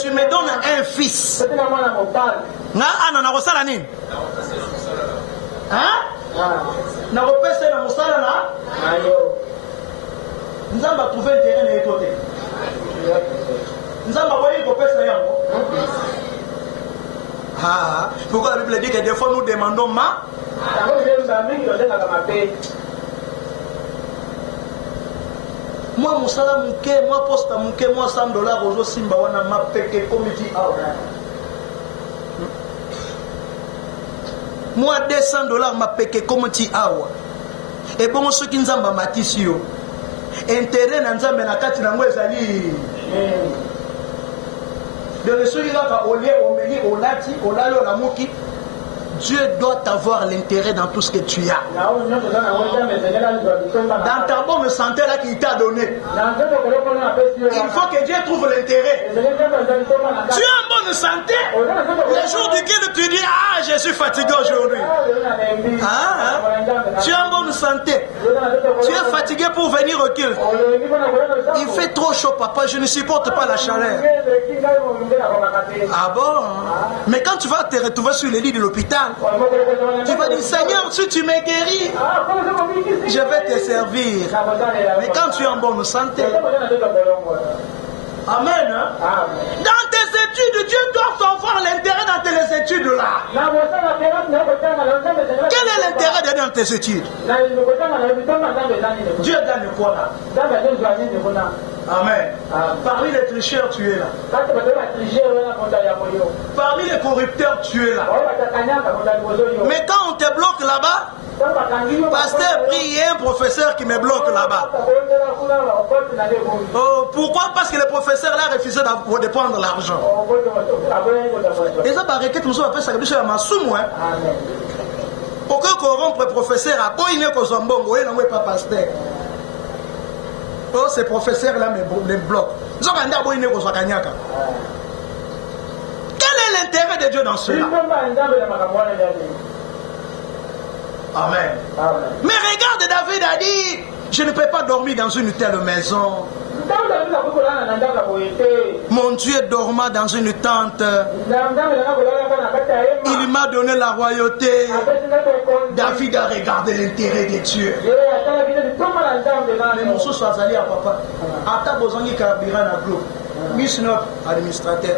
tu me donnes un fils. Anna n'a pas la nini? Hein? N'a pas fait la moussala là? Nous avons trouvé le terrain de côté. Nous avons envoyé pour faire ça. Ah, pourquoi la Bible dit que des fois nous demandons ma? Moi, mon salaire, moi, poste, moi, $100 aux simba, wana ma peke committee. Moi, $200 m'a payé comme tu awa. Et bon, ceux qui nous ont matissé, intérêt dans Nzambe na kati na ezali. De ceux qui ont au lieu, au meli, au lati, au lalo, la mouki. Dieu doit avoir l'intérêt dans tout ce que tu as. Dans ta bonne santé là qu'il t'a donné. Il faut que Dieu trouve l'intérêt. Tu es en bonne santé. Le jour duquel tu dis ah je suis fatigué aujourd'hui. Tu es en bonne santé. Tu es fatigué pour venir au culte. Il fait trop chaud papa, je ne supporte pas la chaleur. Ah bon? Mais quand tu vas te retrouver sur le lit de l'hôpital, tu vas dire Seigneur, si tu m'es guéri, je vais te servir. Mais quand tu es en bonne santé, amen. Dans tes études, Dieu doit avoir l'intérêt dans tes études là. Quel est l'intérêt dans tes études? Dieu donne quoi là? Amen. Parmi les tricheurs, tu es là. Parmi les corrupteurs, tu es là. Mais quand on te bloque là-bas, pasteur prie, il y a un professeur qui me bloque là-bas. Oh, pourquoi? Parce que le professeur là a refusé de prendre l'argent. Et ça, par requête, nous avons fait ça, je ma somme. Pourquoi corrompre le professeur à Boïne Kozambongo, il n'est pas pasteur. Oh, ces professeurs-là me bloquent. Quel est l'intérêt de Dieu dans cela? Amen. Mais regarde, David a dit, je ne peux pas dormir dans une telle maison. Mon Dieu dormait dans une tente. Il m'a donné la royauté. David a regardé l'intérêt de Dieu. Mais mon sous soit allé à papa. Ata bozangi carburant à groupe. Miss notre administrateur.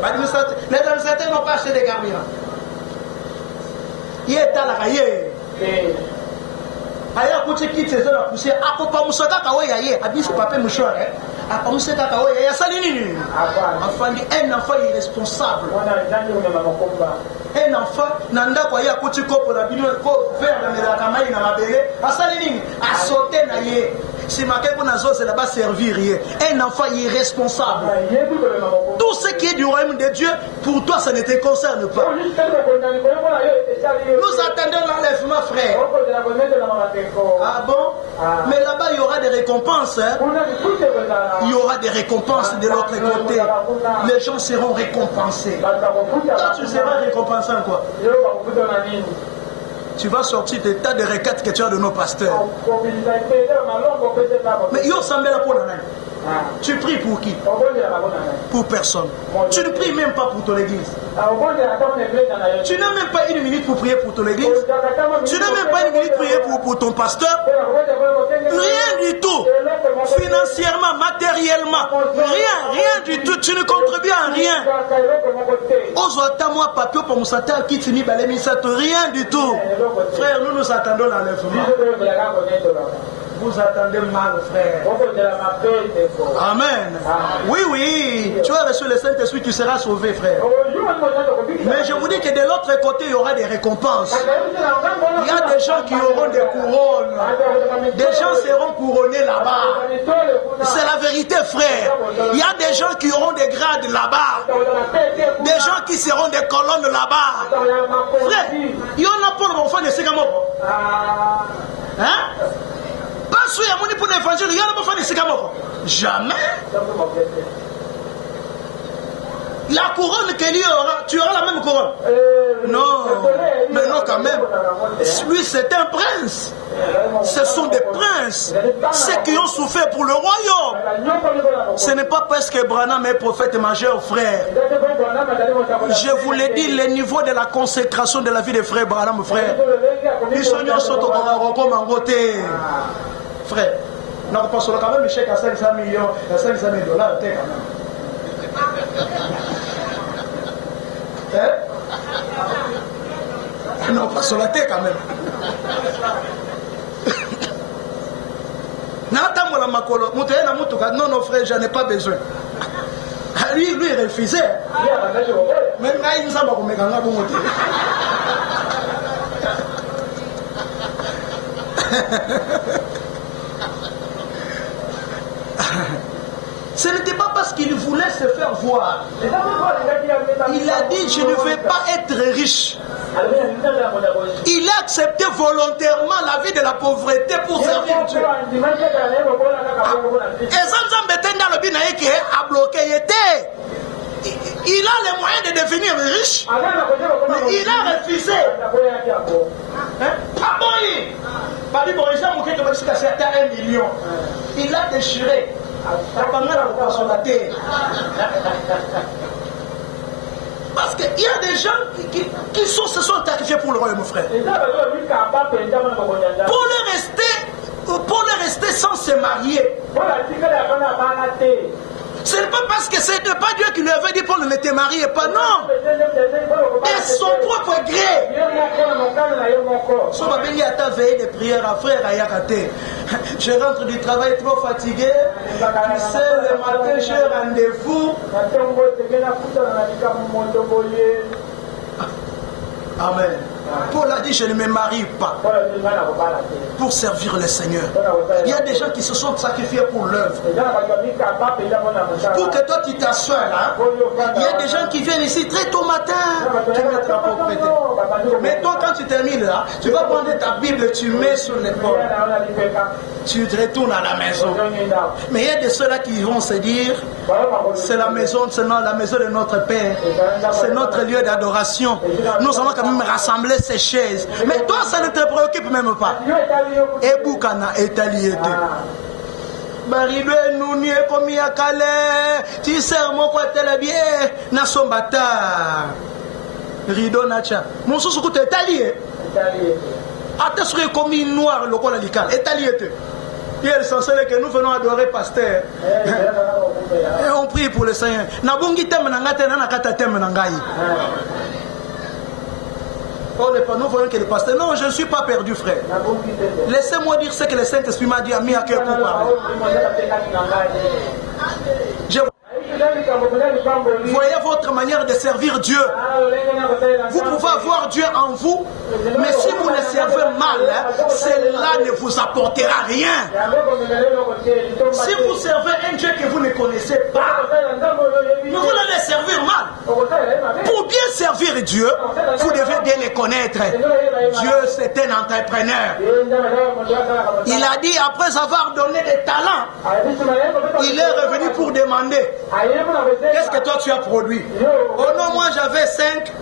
Les administrateurs n'ont pas acheté de carburant. Il est à la raille. Aya kuti kiti zela poussé akopa musaka kawe yaye abisi pape mouchoir apamusaka kawe ya sali nini afandi un enfant irresponsable un enfant nanda kwa ya kuti kopo na bino ko faire na mela kamai na mabele asali nini asote na ye si marqué qu'on a zosé là-bas servir un enfant irresponsable. Tout ce qui est du royaume de Dieu pour toi ça ne te concerne pas. Nous attendons l'enlèvement frère. Ah bon? Mais là-bas il y aura des récompenses. Il y aura des récompenses de l'autre côté. Les gens seront récompensés. Toi tu seras récompensé en quoi? Tu vas sortir des tas de requêtes que tu as de nos pasteurs. Mais yo sambela pour la tu pries pour qui? Pour personne. Tu ne pries même pas pour ton église. Tu n'as même pas une minute pour prier pour ton église. Tu n'as même pas une minute pour prier pour ton pasteur. Rien du tout. Financièrement, matériellement. Rien du tout. Tu ne contribues à rien. Rien du tout. Frère, nous attendons l'enlèvement. Vous attendez mal, frère. Amen. Oui. Tu as reçu le Saint-Esprit, tu seras sauvé, frère. Mais je vous dis que de l'autre côté, il y aura des récompenses. Il y a des gens qui auront des couronnes. Des gens seront couronnés là-bas. C'est la vérité, frère. Il y a des gens qui auront des grades là-bas. Des gens qui seront des colonnes là-bas. Frère, il y en a pour l'enfant de Ségamon. Hein? Jamais. La couronne qu'il y aura, tu auras la même couronne. Non, mais non quand même. Lui c'est un prince. Ce sont des princes. Ceux qui ont souffert pour le royaume. Ce n'est pas parce que Branham est prophète majeur, frère. Je vous l'ai dit, le niveau de la consécration de la vie des frères Branham, frère. Ils sont comme en côté. Frère, nous passons quand même un chèque à 500 millions, à 500 000 $, quand même. Hein? Non, pas sur la tête quand même. Non, frère, j'en ai pas besoin. Lui, il refusait. Mais là, il nous a pas Ce n'était pas parce qu'il voulait se faire voir. Il a dit, je ne vais pas être riche. Il a accepté volontairement la vie de la pauvreté pour servir Dieu. Il a les moyens de devenir riche, mais il a refusé. Il a déchiré. Parce qu'il y a des gens qui se sont sacrifiés pour le royaume, mon frère. Pour le rester sans se marier. Ce n'est pas parce que ce n'est pas Dieu qui lui avait dit Paul ne te mariez pas, non. Et son propre gré. Il y a ta veille de prière à frère Ayakate. Je rentre du travail trop fatigué. Tu sais, le matin, j'ai rendez-vous. Amen. Paul a dit, je ne me marie pas pour servir le Seigneur. Il y a des gens qui se sont sacrifiés pour l'œuvre. Pour que toi tu t'assoies là, il y a des gens qui viennent ici très tôt matin. Tu mets ta propriété. Mais toi quand tu termines là, tu vas prendre ta Bible, tu mets sur l'épaule. Tu te retournes à la maison. Mais il y a de ceux-là qui vont se dire, c'est la maison, c'est la maison de notre Père. C'est notre lieu d'adoration. Nous allons quand même rassembler ces chaises. Mais toi, ça ne te préoccupe même pas. Et Boukana est allié. Baribé nous n'y est comme il y a calé. Tu sais, mon côté la bien. Nasombata. Rideau Nacha. Mon sous-sous est allié. Attention, comme une noire, le col alical. Est allié. Il est censé que nous venons adorer pasteur. Et on prie pour le Seigneur. Nabungi tem nangate nanakata tem nangai. Oh, nous voyons que le pasteur. Non, je ne suis pas perdu, frère. Laissez-moi dire ce que le Saint-Esprit m'a dit à mi à cœur pour parler. Voyez votre manière de servir Dieu. Vous pouvez avoir Dieu en vous, mais si vous le servez mal, cela ne vous apportera rien. Si vous servez un Dieu que vous ne connaissez pas, vous allez le servir mal. Pour bien servir Dieu, vous devez bien le connaître. Dieu, c'est un entrepreneur. Il a dit, après avoir donné des talents, il est revenu pour demander. Qu'est-ce que toi tu as produit? Oh non, moi j'avais 5,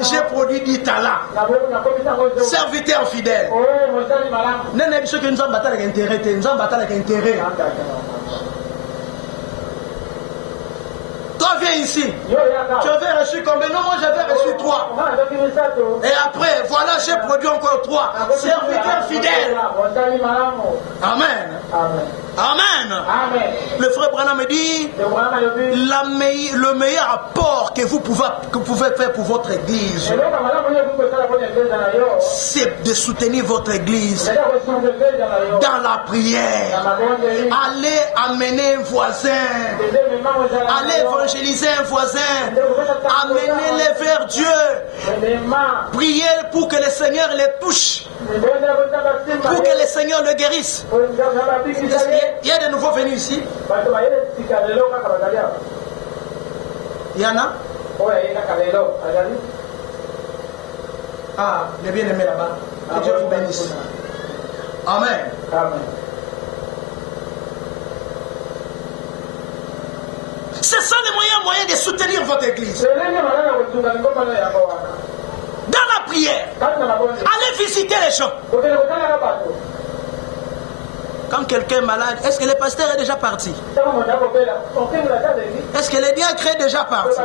j'ai produit 10 talents. Serviteur fidèle. Toi viens ici. Tu avais reçu combien? Non, moi j'avais reçu 3. Et après, voilà, j'ai produit encore 3. Serviteur fidèle. Amen. Amen. Le frère Branham me dit, le meilleur apport que vous pouvez faire pour votre église, c'est de soutenir votre église dans la prière. Allez amener un voisin. Allez évangéliser un voisin. Amenez-les vers Dieu. Priez pour que le Seigneur les touche. Pour que le Seigneur le guérisse. Il y a de nouveaux venus ici. Il y en a? Ah, les bien-aimés là-bas. Que Dieu vous bénisse. Amen. C'est ça le moyen de soutenir votre église. Dans la prière. Allez visiter les gens. Quand quelqu'un est malade, est-ce que le pasteur est déjà parti? Est-ce que le diacre est déjà parti?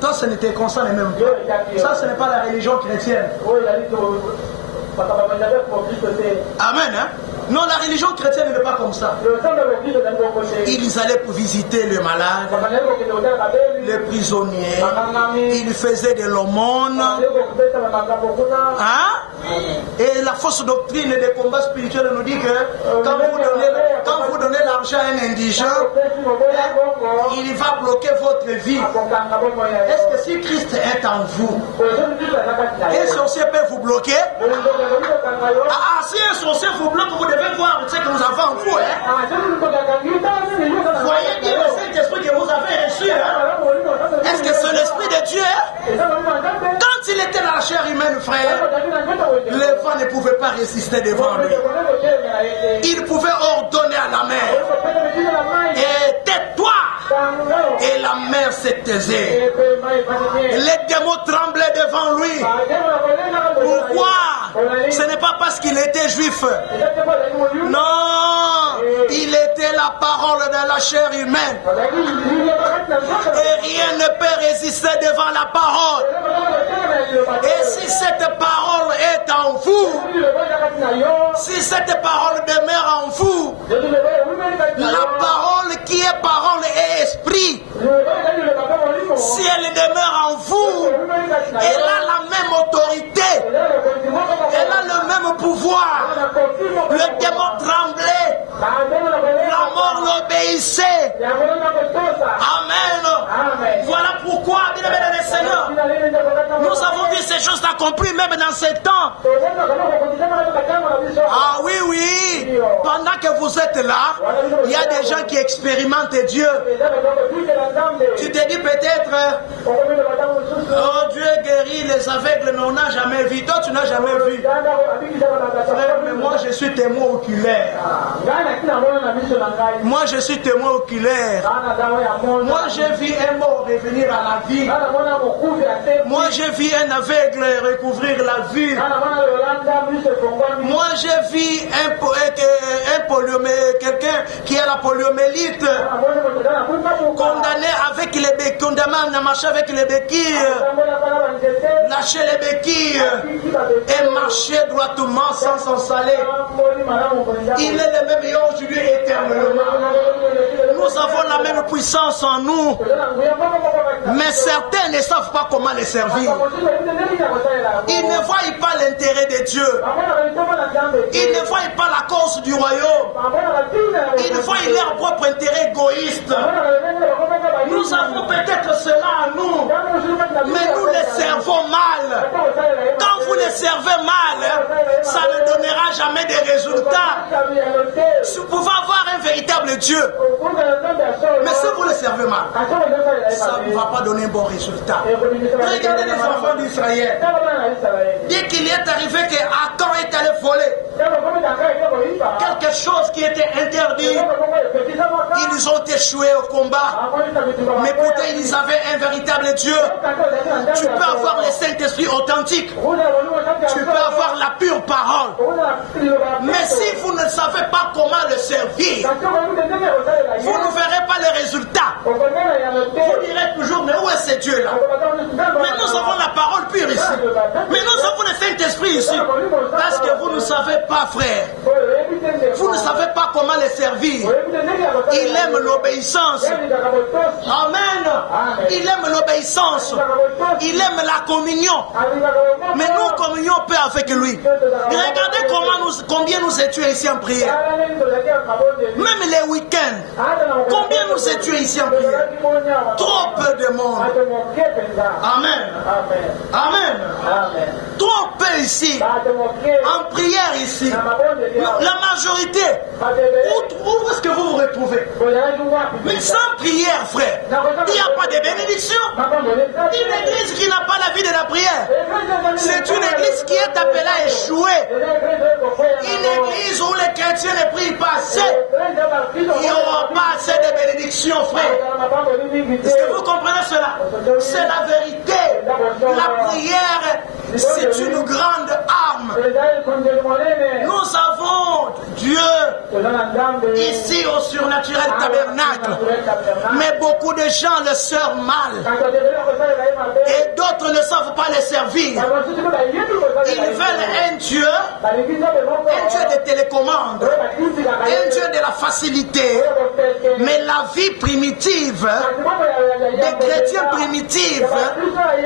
Ça, ce n'était concerne même pas. Ça, ce n'est pas la religion chrétienne. Amen. Hein? Non, la religion chrétienne n'est pas comme ça. Ils allaient pour visiter le malade, les prisonniers, il faisait de l'aumône. Hein? Et la fausse doctrine des combats spirituels nous dit que quand vous donnez l'argent à un indigent, il va bloquer votre vie. Est-ce que si Christ est en vous, un sorcier peut vous bloquer? Si un sorcier vous bloque, vous devez voir ce que nous avons en vous. Hein? Voyez bien le Saint-Esprit que vous avez reçu. Hein? Est-ce que c'est l'Esprit de Dieu? Quand il était dans la chair humaine, frère, le vent ne pouvait pas résister devant lui. Il pouvait ordonner à la mer, et tais-toi. Et la mer se taisait. Les démons tremblaient devant lui. Pourquoi? Ce n'est pas parce qu'il était juif. Non, il était la parole de la chair humaine. Et rien ne peut résister devant la parole. Et si cette parole est en vous, si cette parole demeure en vous, la parole qui est parole est esprit. Si elle demeure en vous, elle a la même autorité, elle a le même pouvoir. Le démon tremblait, la mort l'obéissait. Amen. Voilà pourquoi, bien-aimés des Seigneurs, nous avons vu ces choses accomplies même dans ces temps. Ah oui, oui. Pendant que vous êtes là, il y a des gens qui expérimentent Dieu. Tu te dis peut-être, oh Dieu guérit les aveugles, mais on n'a jamais vu. Toi, tu n'as jamais vu. Frère, mais moi, je suis témoin oculaire. Moi, je suis témoin oculaire. Moi, j'ai vu un mort revenir à la vie. Moi, j'ai vu un aveugle recouvrir la vue. Moi, j'ai vu quelqu'un qui a la poliomyélite, condamné avec les béquilles, condamné à marcher avec les béquilles, lâcher les béquilles et marcher droitement sans s'en saler. Il est le même aujourd'hui éternellement. Nous avons la même puissance en nous, mais certains ne savent pas comment les servir. Ils ne voient pas l'intérêt de Dieu. Ils ne voient pas la cause du royaume. Ils voient leur propre intérêt égoïste. Nous avons peut-être cela en nous, mais nous les servons mal. Quand vous les servez mal, ça ne donnera jamais de résultats. Si vous pouvez avoir un véritable Dieu, mais si vous le servez mal, ça ne va pas donner un bon résultat. Regardez les enfants d'Israël. Dès qu'il est arrivé qu'Akan est allé voler quelque chose qui était interdit, ils ont échoué au combat. Mais pourtant, ils avaient un véritable Dieu. Tu peux avoir le Saint-Esprit authentique. Tu peux avoir la pure parole. Mais si vous ne savez pas comment le servir, vous ne verrez pas les résultats. Vous direz toujours, mais où est ce Dieu-là? Mais nous avons la parole pure ici. Mais nous avons le Saint-Esprit ici. Parce que vous ne savez pas, frère. Vous ne savez pas comment le servir. Il aime l'obéissance. Amen. Il aime l'obéissance. Il aime la communion. Mais nous communions peu avec lui. Regardez combien nous étions ici en prière. Même les week-ends. Combien nous étions ici en prière. Trop peu de monde. Amen. Amen. Trop peu ici. En prière ici. La majorité. Où est-ce que vous vous retrouvez? Mais sans prière, frère, il n'y a pas de bénédiction. Une église qui n'a pas la vie de la prière, c'est une église qui est appelée à échouer. Une église où les chrétiens ne prient pas assez, il n'y aura pas assez de bénédiction, frère. Est-ce que vous comprenez cela? C'est la vérité. La prière, c'est une grande arme Nous avons Dieu ici au surnaturel tabernacle. Mais beaucoup de gens le servent mal. Et d'autres ne savent pas les servir. Ils veulent un Dieu de télécommande, un Dieu de la facilité. Mais la vie primitive, des chrétiens primitifs,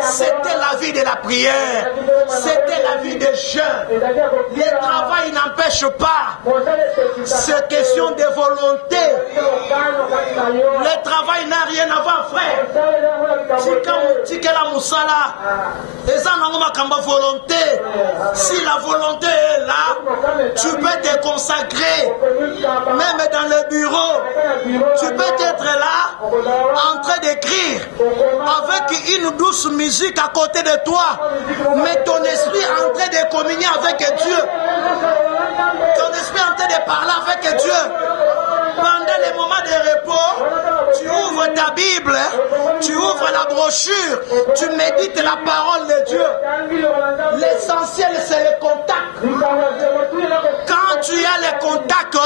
c'était la vie de la prière, c'était la vie des jeûnes. Le travail n'empêche pas, c'est question de volonté. Le travail n'a rien à voir, frère. Volonté. Si la volonté est là, tu peux te consacrer, même dans le bureau. Tu peux être là, en train d'écrire, avec une douce musique à côté de toi, mais ton esprit est en train de communier avec Dieu. Ton esprit est en train de parler avec Dieu. Pendant les moments de repos, tu ouvres ta Bible, tu ouvres la brochure, tu médites la parole de Dieu. L'essentiel, c'est le contact. Quand tu as le contact,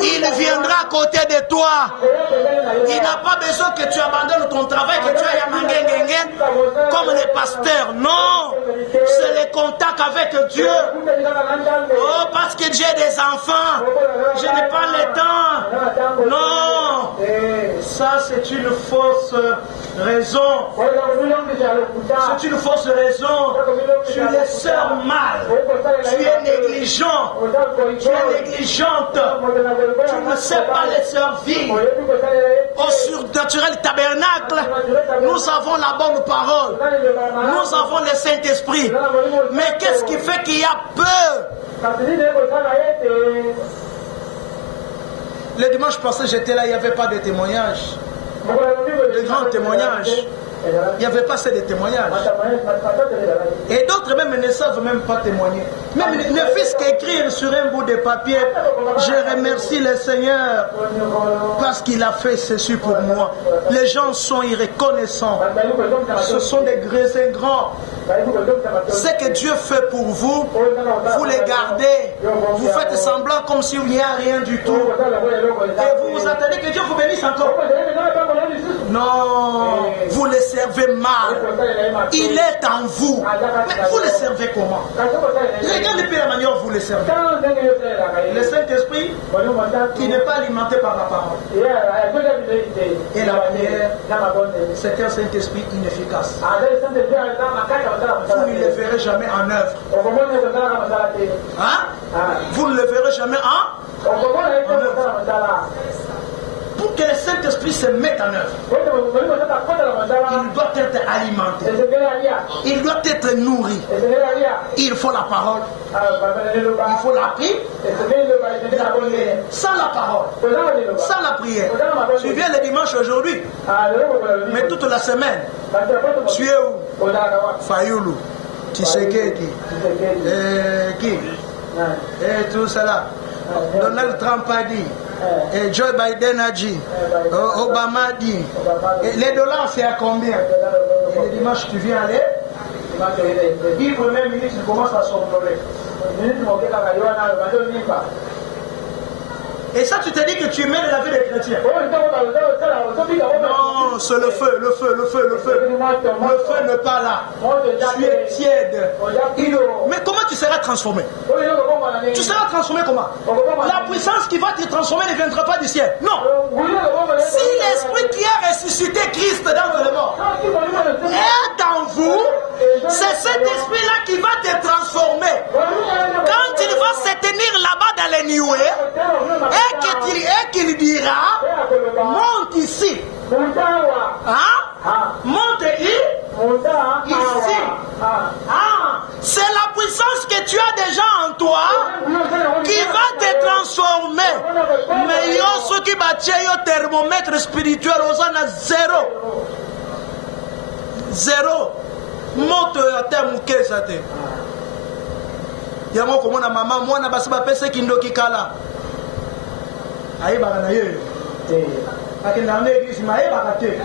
il viendra à côté de toi. Il n'a pas besoin que tu abandonnes ton travail, que tu ailles à Mangengengen comme les pasteurs. Non, c'est le contact avec Dieu. Oh, parce que j'ai des enfants, je n'ai pas le temps. Non, ça c'est une fausse raison. C'est une fausse raison. Tu les sers mal. Tu es négligent. Tu es négligente. Tu ne sais pas les servir. Au surnaturel tabernacle, nous avons la bonne parole. Nous avons le Saint-Esprit. Mais qu'est-ce qui fait qu'il y a peur? Le dimanche passé, j'étais là, il n'y avait pas de témoignages. De grands témoignages. Il n'y avait pas assez de témoignages. Et d'autres même ne savent même pas témoigner. Même ne fût-ce qu'écrire sur un bout de papier, je remercie le Seigneur parce qu'il a fait ceci pour moi. Les gens sont irreconnaissants. Ce sont des grands. Ce que Dieu fait pour vous, vous les gardez. Vous faites semblant comme s'il n'y a rien du tout. Et vous vous attendez que Dieu vous bénisse encore. Non, vous les servez mal. Il est en vous. Mais vous les servez comment? Regardez bien la manière dont vous les servez. Le Saint-Esprit qui n'est pas alimenté par la parole. Et la prière, c'est un Saint-Esprit inefficace. Vous ne le verrez jamais en œuvre. Hein? Vous ne le verrez jamais en œuvre. Pour que le Saint-Esprit se mette en œuvre, il doit être alimenté. Il doit être nourri. Il faut la parole. Il faut la prière. Sans la parole, sans la prière. Tu viens le dimanche aujourd'hui, mais toute la semaine, tu es où? Fayoulou, Tshisekedi, qui? Et tout cela. Donald Trump a dit, et Joe Biden a dit, Obama a dit, et les dollars c'est à combien? Et le dimanche tu viens aller, le premier ministre commence à s'envoler. Et ça, tu te dis que tu mènes la vie des chrétiens. Non, c'est le feu, le feu, le feu, le feu. Le feu n'est pas là. Tu es tiède. Mais comment tu seras transformé? Tu seras transformé comment? La puissance qui va te transformer ne viendra pas du ciel. Non. Si l'esprit qui a ressuscité Christ dans le mort est en vous, c'est cet esprit-là qui va te transformer. Quand il va se tenir là-bas dans les nuées, et qu'il dira, monte ici. Hein? Monte ici. C'est la puissance que tu as déjà en toi qui va te transformer. Mais yo, ceux qui battent le thermomètre spirituel, on a zéro. Zéro. Monte à terme ou qu'est-ce que c'est? Yango komona mama mwana basi bapese kindoki kala. Aïe baganaye. Akenda l'église maïe bagate.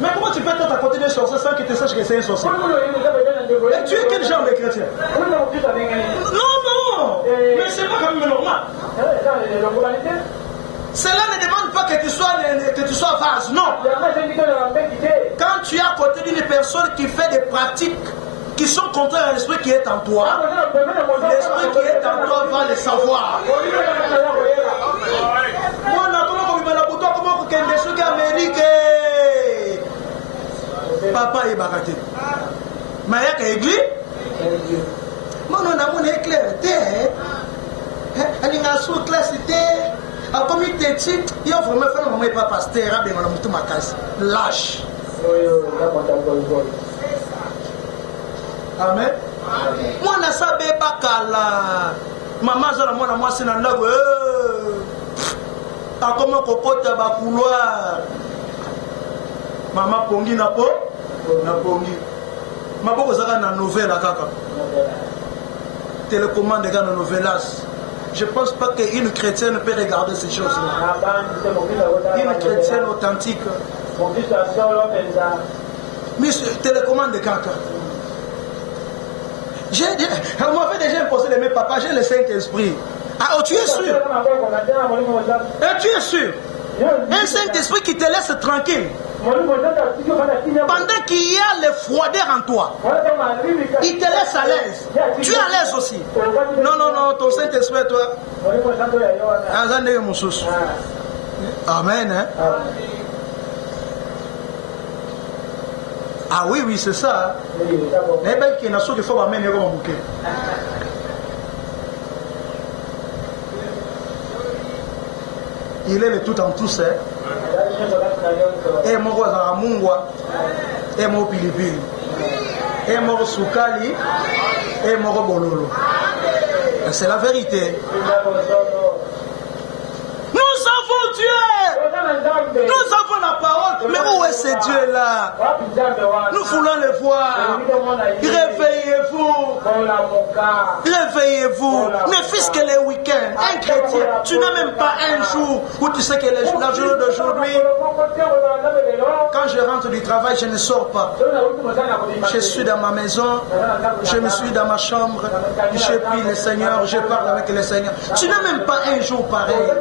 Mais comment tu peux être à côté d'un sorcier sans qu'il te sache que c'est un sorcier? Et tu es quel genre de chrétien? Non, mais c'est pas quand même normal. Cela ne demande pas que tu sois vase, non. Quand tu es à côté d'une personne qui fait des pratiques qui sont contraires à l'esprit qui est en toi, l'esprit qui est en toi va le savoir. Papa est baraté. Maya ka église. Mon nom d'amour est clair. Elle est en sous classe. A comité titre, il a vraiment fait maman et papa pasteur à bien dans tout ma case. Lâche. Amen. Moi na sabe bakala. Maman zala moi na moi c'est na ndago. A comment kokota ba couloir. Maman pongi na po, na pongi. Maboko zaka na nouvelle kaka. Télécommande ga na novelas. Je ne pense pas qu'une chrétienne peut regarder ces choses-là. Une chrétienne authentique. Mais télécommande de caca. On m'avait déjà imposé les mêmes papas, j'ai le Saint-Esprit. Ah, oh, tu es sûr? Et tu es sûr? Un Saint-Esprit qui te laisse tranquille. Pendant qu'il y a le froideur en toi, il te laisse à l'aise. Tu es à l'aise aussi. Non, ton Saint-Esprit, toi. Amen. Hein? Ah oui, c'est ça. Mais bien qu'il y a qu'il faut amener comme un bouquet. Il est le tout en tous. Et mon roi Mungwa, et mon pilipili, et mon soukali, et mon bololo. C'est la vérité. Nous avons Dieu. Nous avons la parole. Mais où est ce Dieu-là? Nous voulons le voir. Réveillez-vous. Réveillez-vous. Ne fût-ce que les week-ends. Un chrétien, tu n'as même pas un jour où tu sais que la journée d'aujourd'hui, quand je rentre du travail, je ne sors pas. Je suis dans ma maison, je me suis dans ma chambre, je prie le Seigneur, je parle avec le Seigneur. Tu n'as même pas un jour pareil.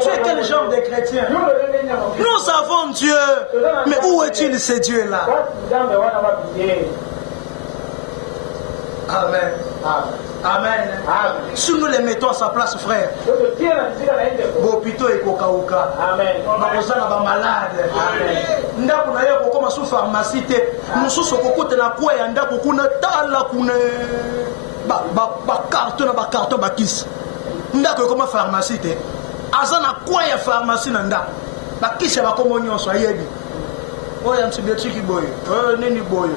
Tu es quel genre de chrétien? Nous avons Dieu, mais où est-il ce Dieu-là? Amen. Amen. Si nous les mettons à sa place, frère, Bopito et Kokaoka, Marosana va malade. Ndako na yako koma sous pharmacie te, nous sommes kokote na kwa ya ndako kuna tala kuna ba carton ba kisi. Ndako koma pharmacie te. Azana kwa ya pharmacie na ndako. Ba kisi ba komo nyonso ayebi. Oh, antibiotique boy. Nini boy.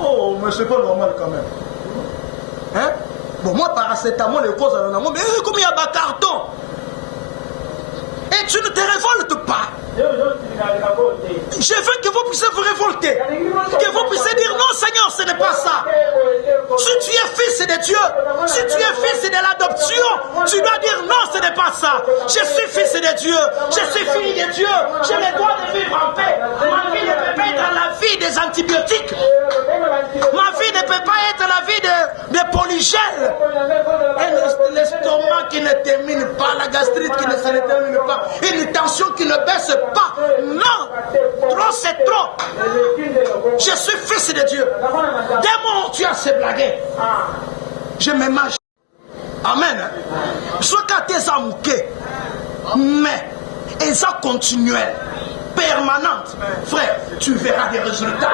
Oh, mais c'est pas normal quand même. Hein? Bon, moi, paracétamol, les causes, mais comme il y a un carton. Et tu ne te révoltes pas. Je veux que vous puissiez vous révolter. Que vous puissiez dire non, Seigneur, ce n'est pas ça. Si tu es fils de Dieu, si tu es fils de l'adoption, tu dois dire non, ce n'est pas ça. Je suis fils de Dieu, je suis fille de Dieu, j'ai le droit de vivre en paix. Ma vie ne peut pas être la vie des antibiotiques. Ma vie ne peut pas être la vie de polygel. Et l'estomac qui ne termine pas, la gastrite qui ne se termine pas, une tension qui ne baisse pas. Non, trop c'est trop. Je suis fils de Dieu. Démon, tu as se blaguer. Je m'imagine. Amen. Soit qu'à tes amouqués, mais et ça continuel, permanente, frère, tu verras des résultats.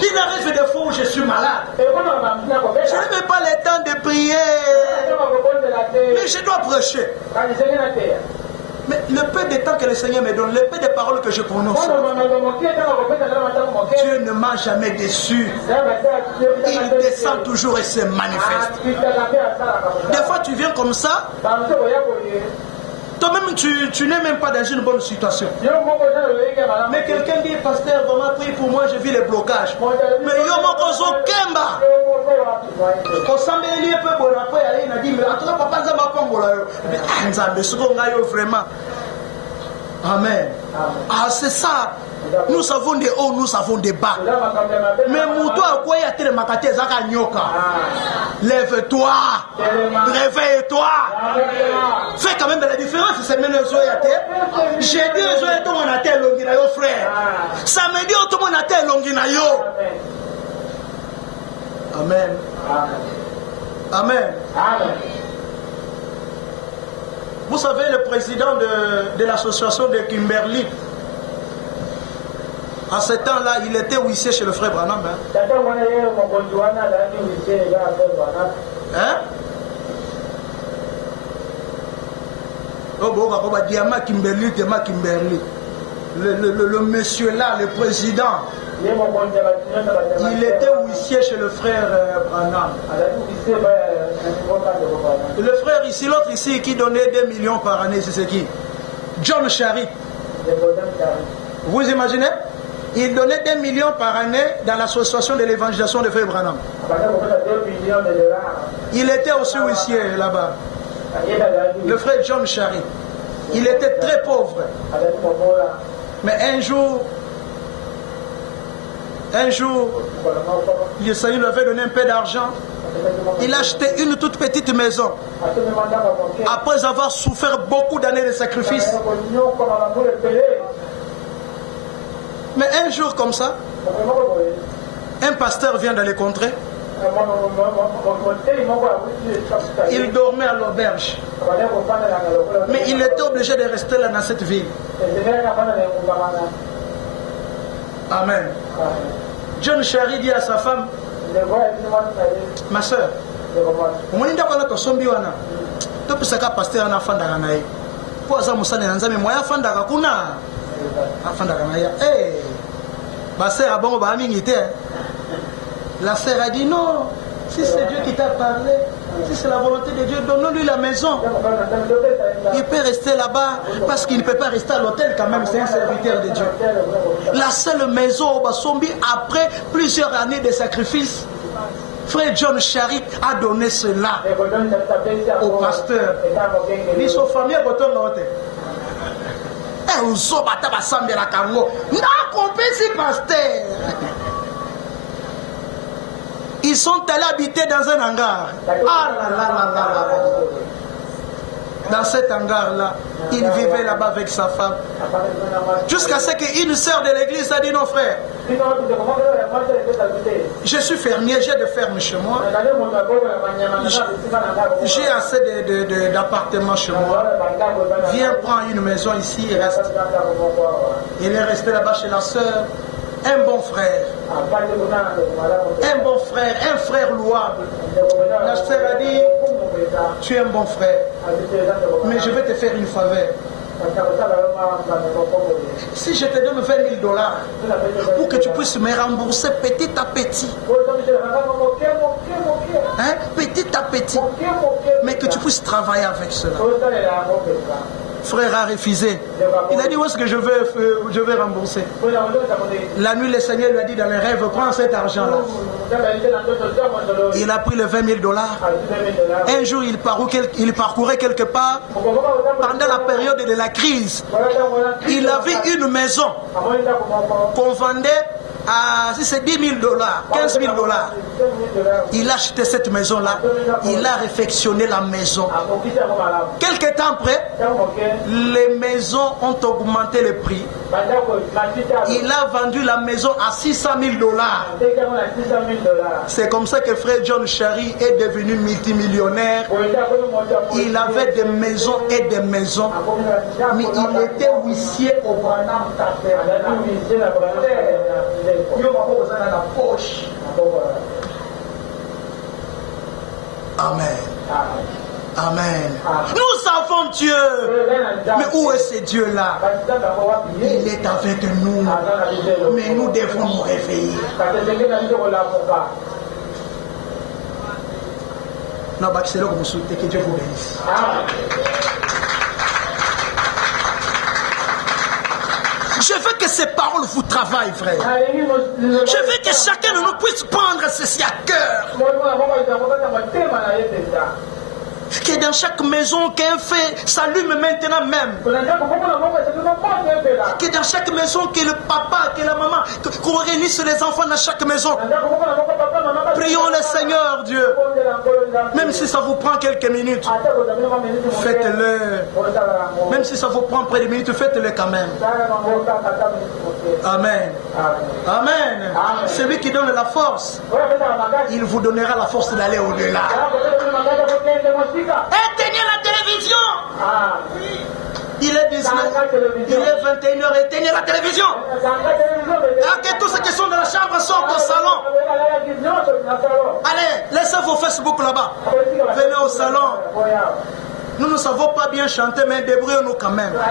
Il arrive des fois où je suis malade. Je n'ai même pas le temps de prier. Mais je dois prêcher. Mais le peu de temps que le Seigneur me donne, le peu de paroles que je prononce, Dieu ne m'a jamais déçu. Il descend toujours et se manifeste. Des fois tu viens comme ça, toi-même tu n'es même pas dans une bonne situation. Mais quelqu'un dit, pasteur, vraiment prie pour moi, je vis les blocages. Mais yo mokozo kemba. Vraiment. Amen. Ah, c'est ça. Nous savons des hauts, nous savons des bas. Mais Mouto a quoi y a tellement makate zaka nyoka. Lève-toi, réveille-toi. Fais quand même de la différence. C'est même les oyaté. J'ai dit les oyaté on a tel longina yo frère. Samedi tout le monde a tel longina yo. Amen. Amen. Amen. Vous savez, le président de l'association de Kimberley, à ce temps-là, il était huissier chez le frère Branham. Hein? Oh, Diama Kimberley. Le monsieur là, le président, il était huissier chez le frère Branham. Le frère ici, l'autre ici qui donnait 2 millions par année, c'est qui? John Charit. Vous imaginez? Il donnait 2 millions par année dans l'association de l'évangélisation de frère Branham. Il était aussi huissier là-bas. Le frère John Charit. Il était très pauvre. Mais un jour, le Seigneur lui avait donné un peu d'argent. Il a acheté une toute petite maison. Après avoir souffert beaucoup d'années de sacrifices. Mais un jour comme ça, un pasteur vient dans les contrées. Il dormait à l'auberge. Mais il était obligé de rester là dans cette ville. Amen. John Charit dit à sa femme, ma soeur, la sœur a dit non, si c'est Dieu qui t'a parlé, si c'est la volonté de Dieu, donne-lui la maison. Il peut rester là-bas parce qu'il ne peut pas rester à l'hôtel quand même, c'est un serviteur de Dieu. La seule maison au Basombi, après plusieurs années de sacrifices, frère John Charit a donné cela au pasteur. Ils sont familles à l'hôtel. Et on bata basambi la Congo. Non, compétit pasteur. Ils sont allés habiter dans un hangar. Ah là là là là là. Dans cet hangar-là, il vivait là-bas avec sa femme. Jusqu'à ce qu'une sœur de l'église a dit non frère. Je suis fermier, j'ai des fermes chez moi. J'ai assez d'appartements chez moi. Viens prendre une maison ici et reste. Il est resté là-bas chez la sœur. Un bon frère. Un bon frère, un frère louable. La sœur a dit, tu es un bon frère, mais je vais te faire une faveur. Si je te donne 20 000 $, pour que tu puisses me rembourser petit à petit. Hein? Petit à petit. Mais que tu puisses travailler avec cela. Frère a refusé. Il a dit où est-ce que je vais rembourser. La nuit, le Seigneur lui a dit dans les rêves, prends cet argent-là. Il a pris les 20 000 $. Un jour, il parcourait quelque part. Pendant la période de la crise, il avait une maison qu'on vendait à, si c'est 10 000 $, 15 000 $. Il a acheté cette maison-là. Il a réfectionné la maison. Quelques temps après, les maisons ont augmenté le prix. Il a vendu la maison à 600 000 $. C'est comme ça que frère John Charit est devenu multimillionnaire. Il avait des maisons et des maisons. Mais il était huissier au Branham. Amen. Amen. Nous savons Dieu. Mais où est ce Dieu-là? Il est avec nous. Mais nous devons nous réveiller. Que Dieu vous bénisse. Je veux que ces paroles vous travaillent, frère. Je veux que chacun de nous puisse prendre ceci à cœur. Que dans chaque maison qu'un feu s'allume maintenant même. Que dans chaque maison, que le papa, que la maman, qu'on réunisse les enfants dans chaque maison. Prions le Seigneur Dieu. Même si ça vous prend quelques minutes, faites-le. Même si ça vous prend près de minutes, faites-le quand même. Amen. Amen. Celui qui donne la force, il vous donnera la force d'aller au-delà. Éteignez la télévision. Il est 19, il est 21h, éteignez la télévision. Et que tous ceux qui sont dans la chambre sortent au salon. Allez, laissez vos Facebook là-bas. Venez au salon. Nous ne savons pas bien chanter, mais débrouillons-nous quand même. Hein?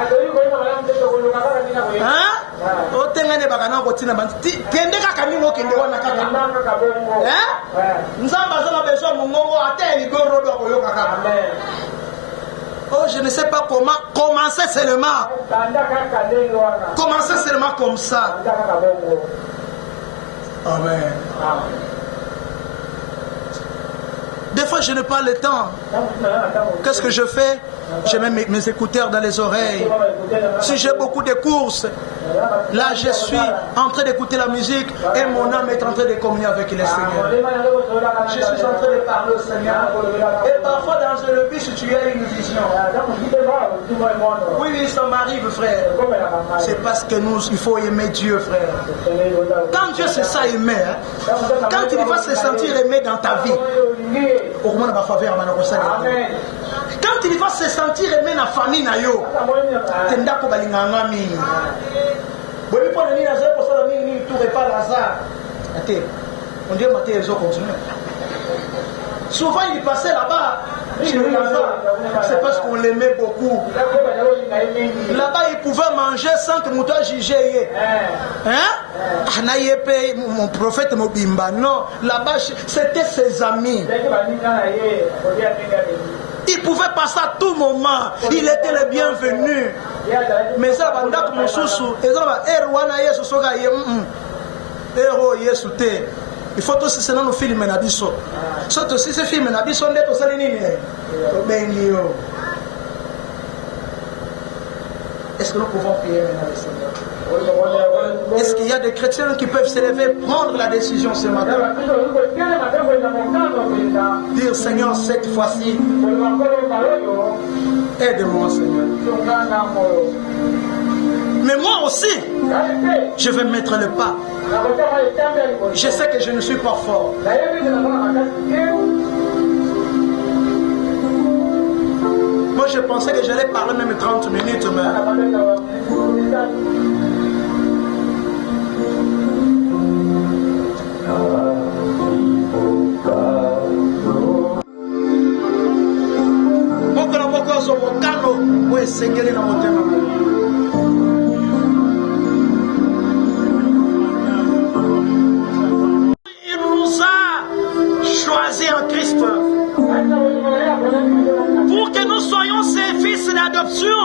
Oh, je ne sais pas comment. Commencez seulement. Commencez seulement comme ça. Amen. Des fois, je n'ai pas le temps. Qu'est-ce que je fais? Je mets mes écouteurs dans les oreilles. Si j'ai beaucoup de courses, là, je suis en train d'écouter la musique et mon âme est en train de communier avec le Seigneur. Je suis en train de parler au Seigneur. Et parfois, dans le bus, tu as une vision. Oui, ça m'arrive, frère. C'est parce que il faut aimer Dieu, frère. Quand Dieu c'est ça aimer, quand il va se sentir aimé dans ta vie, quand il va se sentir aimé dans la famille, souvent il passait là-bas, c'est parce qu'on l'aimait beaucoup. Là-bas il pouvait manger sans que mon toit jugeait. Hein? Mon prophète Mobimba, non, là-bas c'était ses amis. Il pouvait passer à tout moment. Il était le bienvenu. Mais ça va dans mon sous-sous. Et ça va Erwana Yesu soga Ero Yesu te. Il faut aussi se nous filmer na biso. Surtout si ce film na biso ndeto sali nini. Benio. Est-ce que nous pouvons prier maintenant le Seigneur? Est-ce qu'il y a des chrétiens qui peuvent se lever, prendre la décision ce matin? Dire Seigneur, cette fois-ci, aide-moi Seigneur. Mais moi aussi, je vais mettre le pas. Je sais que je ne suis pas fort. Moi je pensais que j'allais parler même 30 minutes, mais... Il nous a choisis en Christ pour que nous soyons ses fils d'adoption,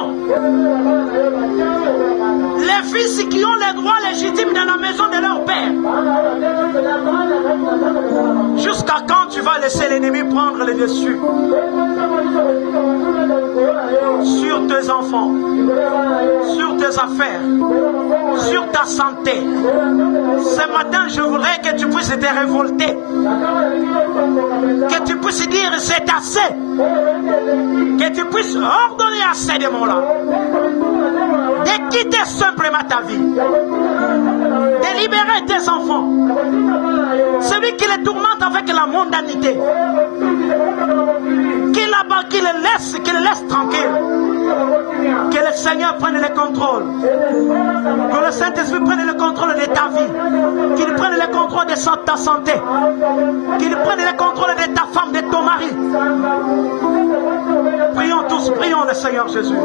les fils qui ont les droits légitimes dans la maison de leur père. Jusqu'à quand tu vas laisser l'ennemi prendre le dessus sur tes enfants, sur tes affaires, sur ta santé? Ce matin, je voudrais que tu puisses te révolter, que tu puisses dire c'est assez, que tu puisses ordonner à ces démons-là de quitter simplement ta vie, de libérer tes enfants. Celui qui les tourmente avec la mondanité, qu'il les laisse tranquille. Que le Seigneur prenne le contrôle. Que le Saint-Esprit prenne le contrôle de ta vie. Qu'il prenne le contrôle de ta santé. Qu'il prenne le contrôle de ta femme, de ton mari. Prions tous, prions le Seigneur Jésus.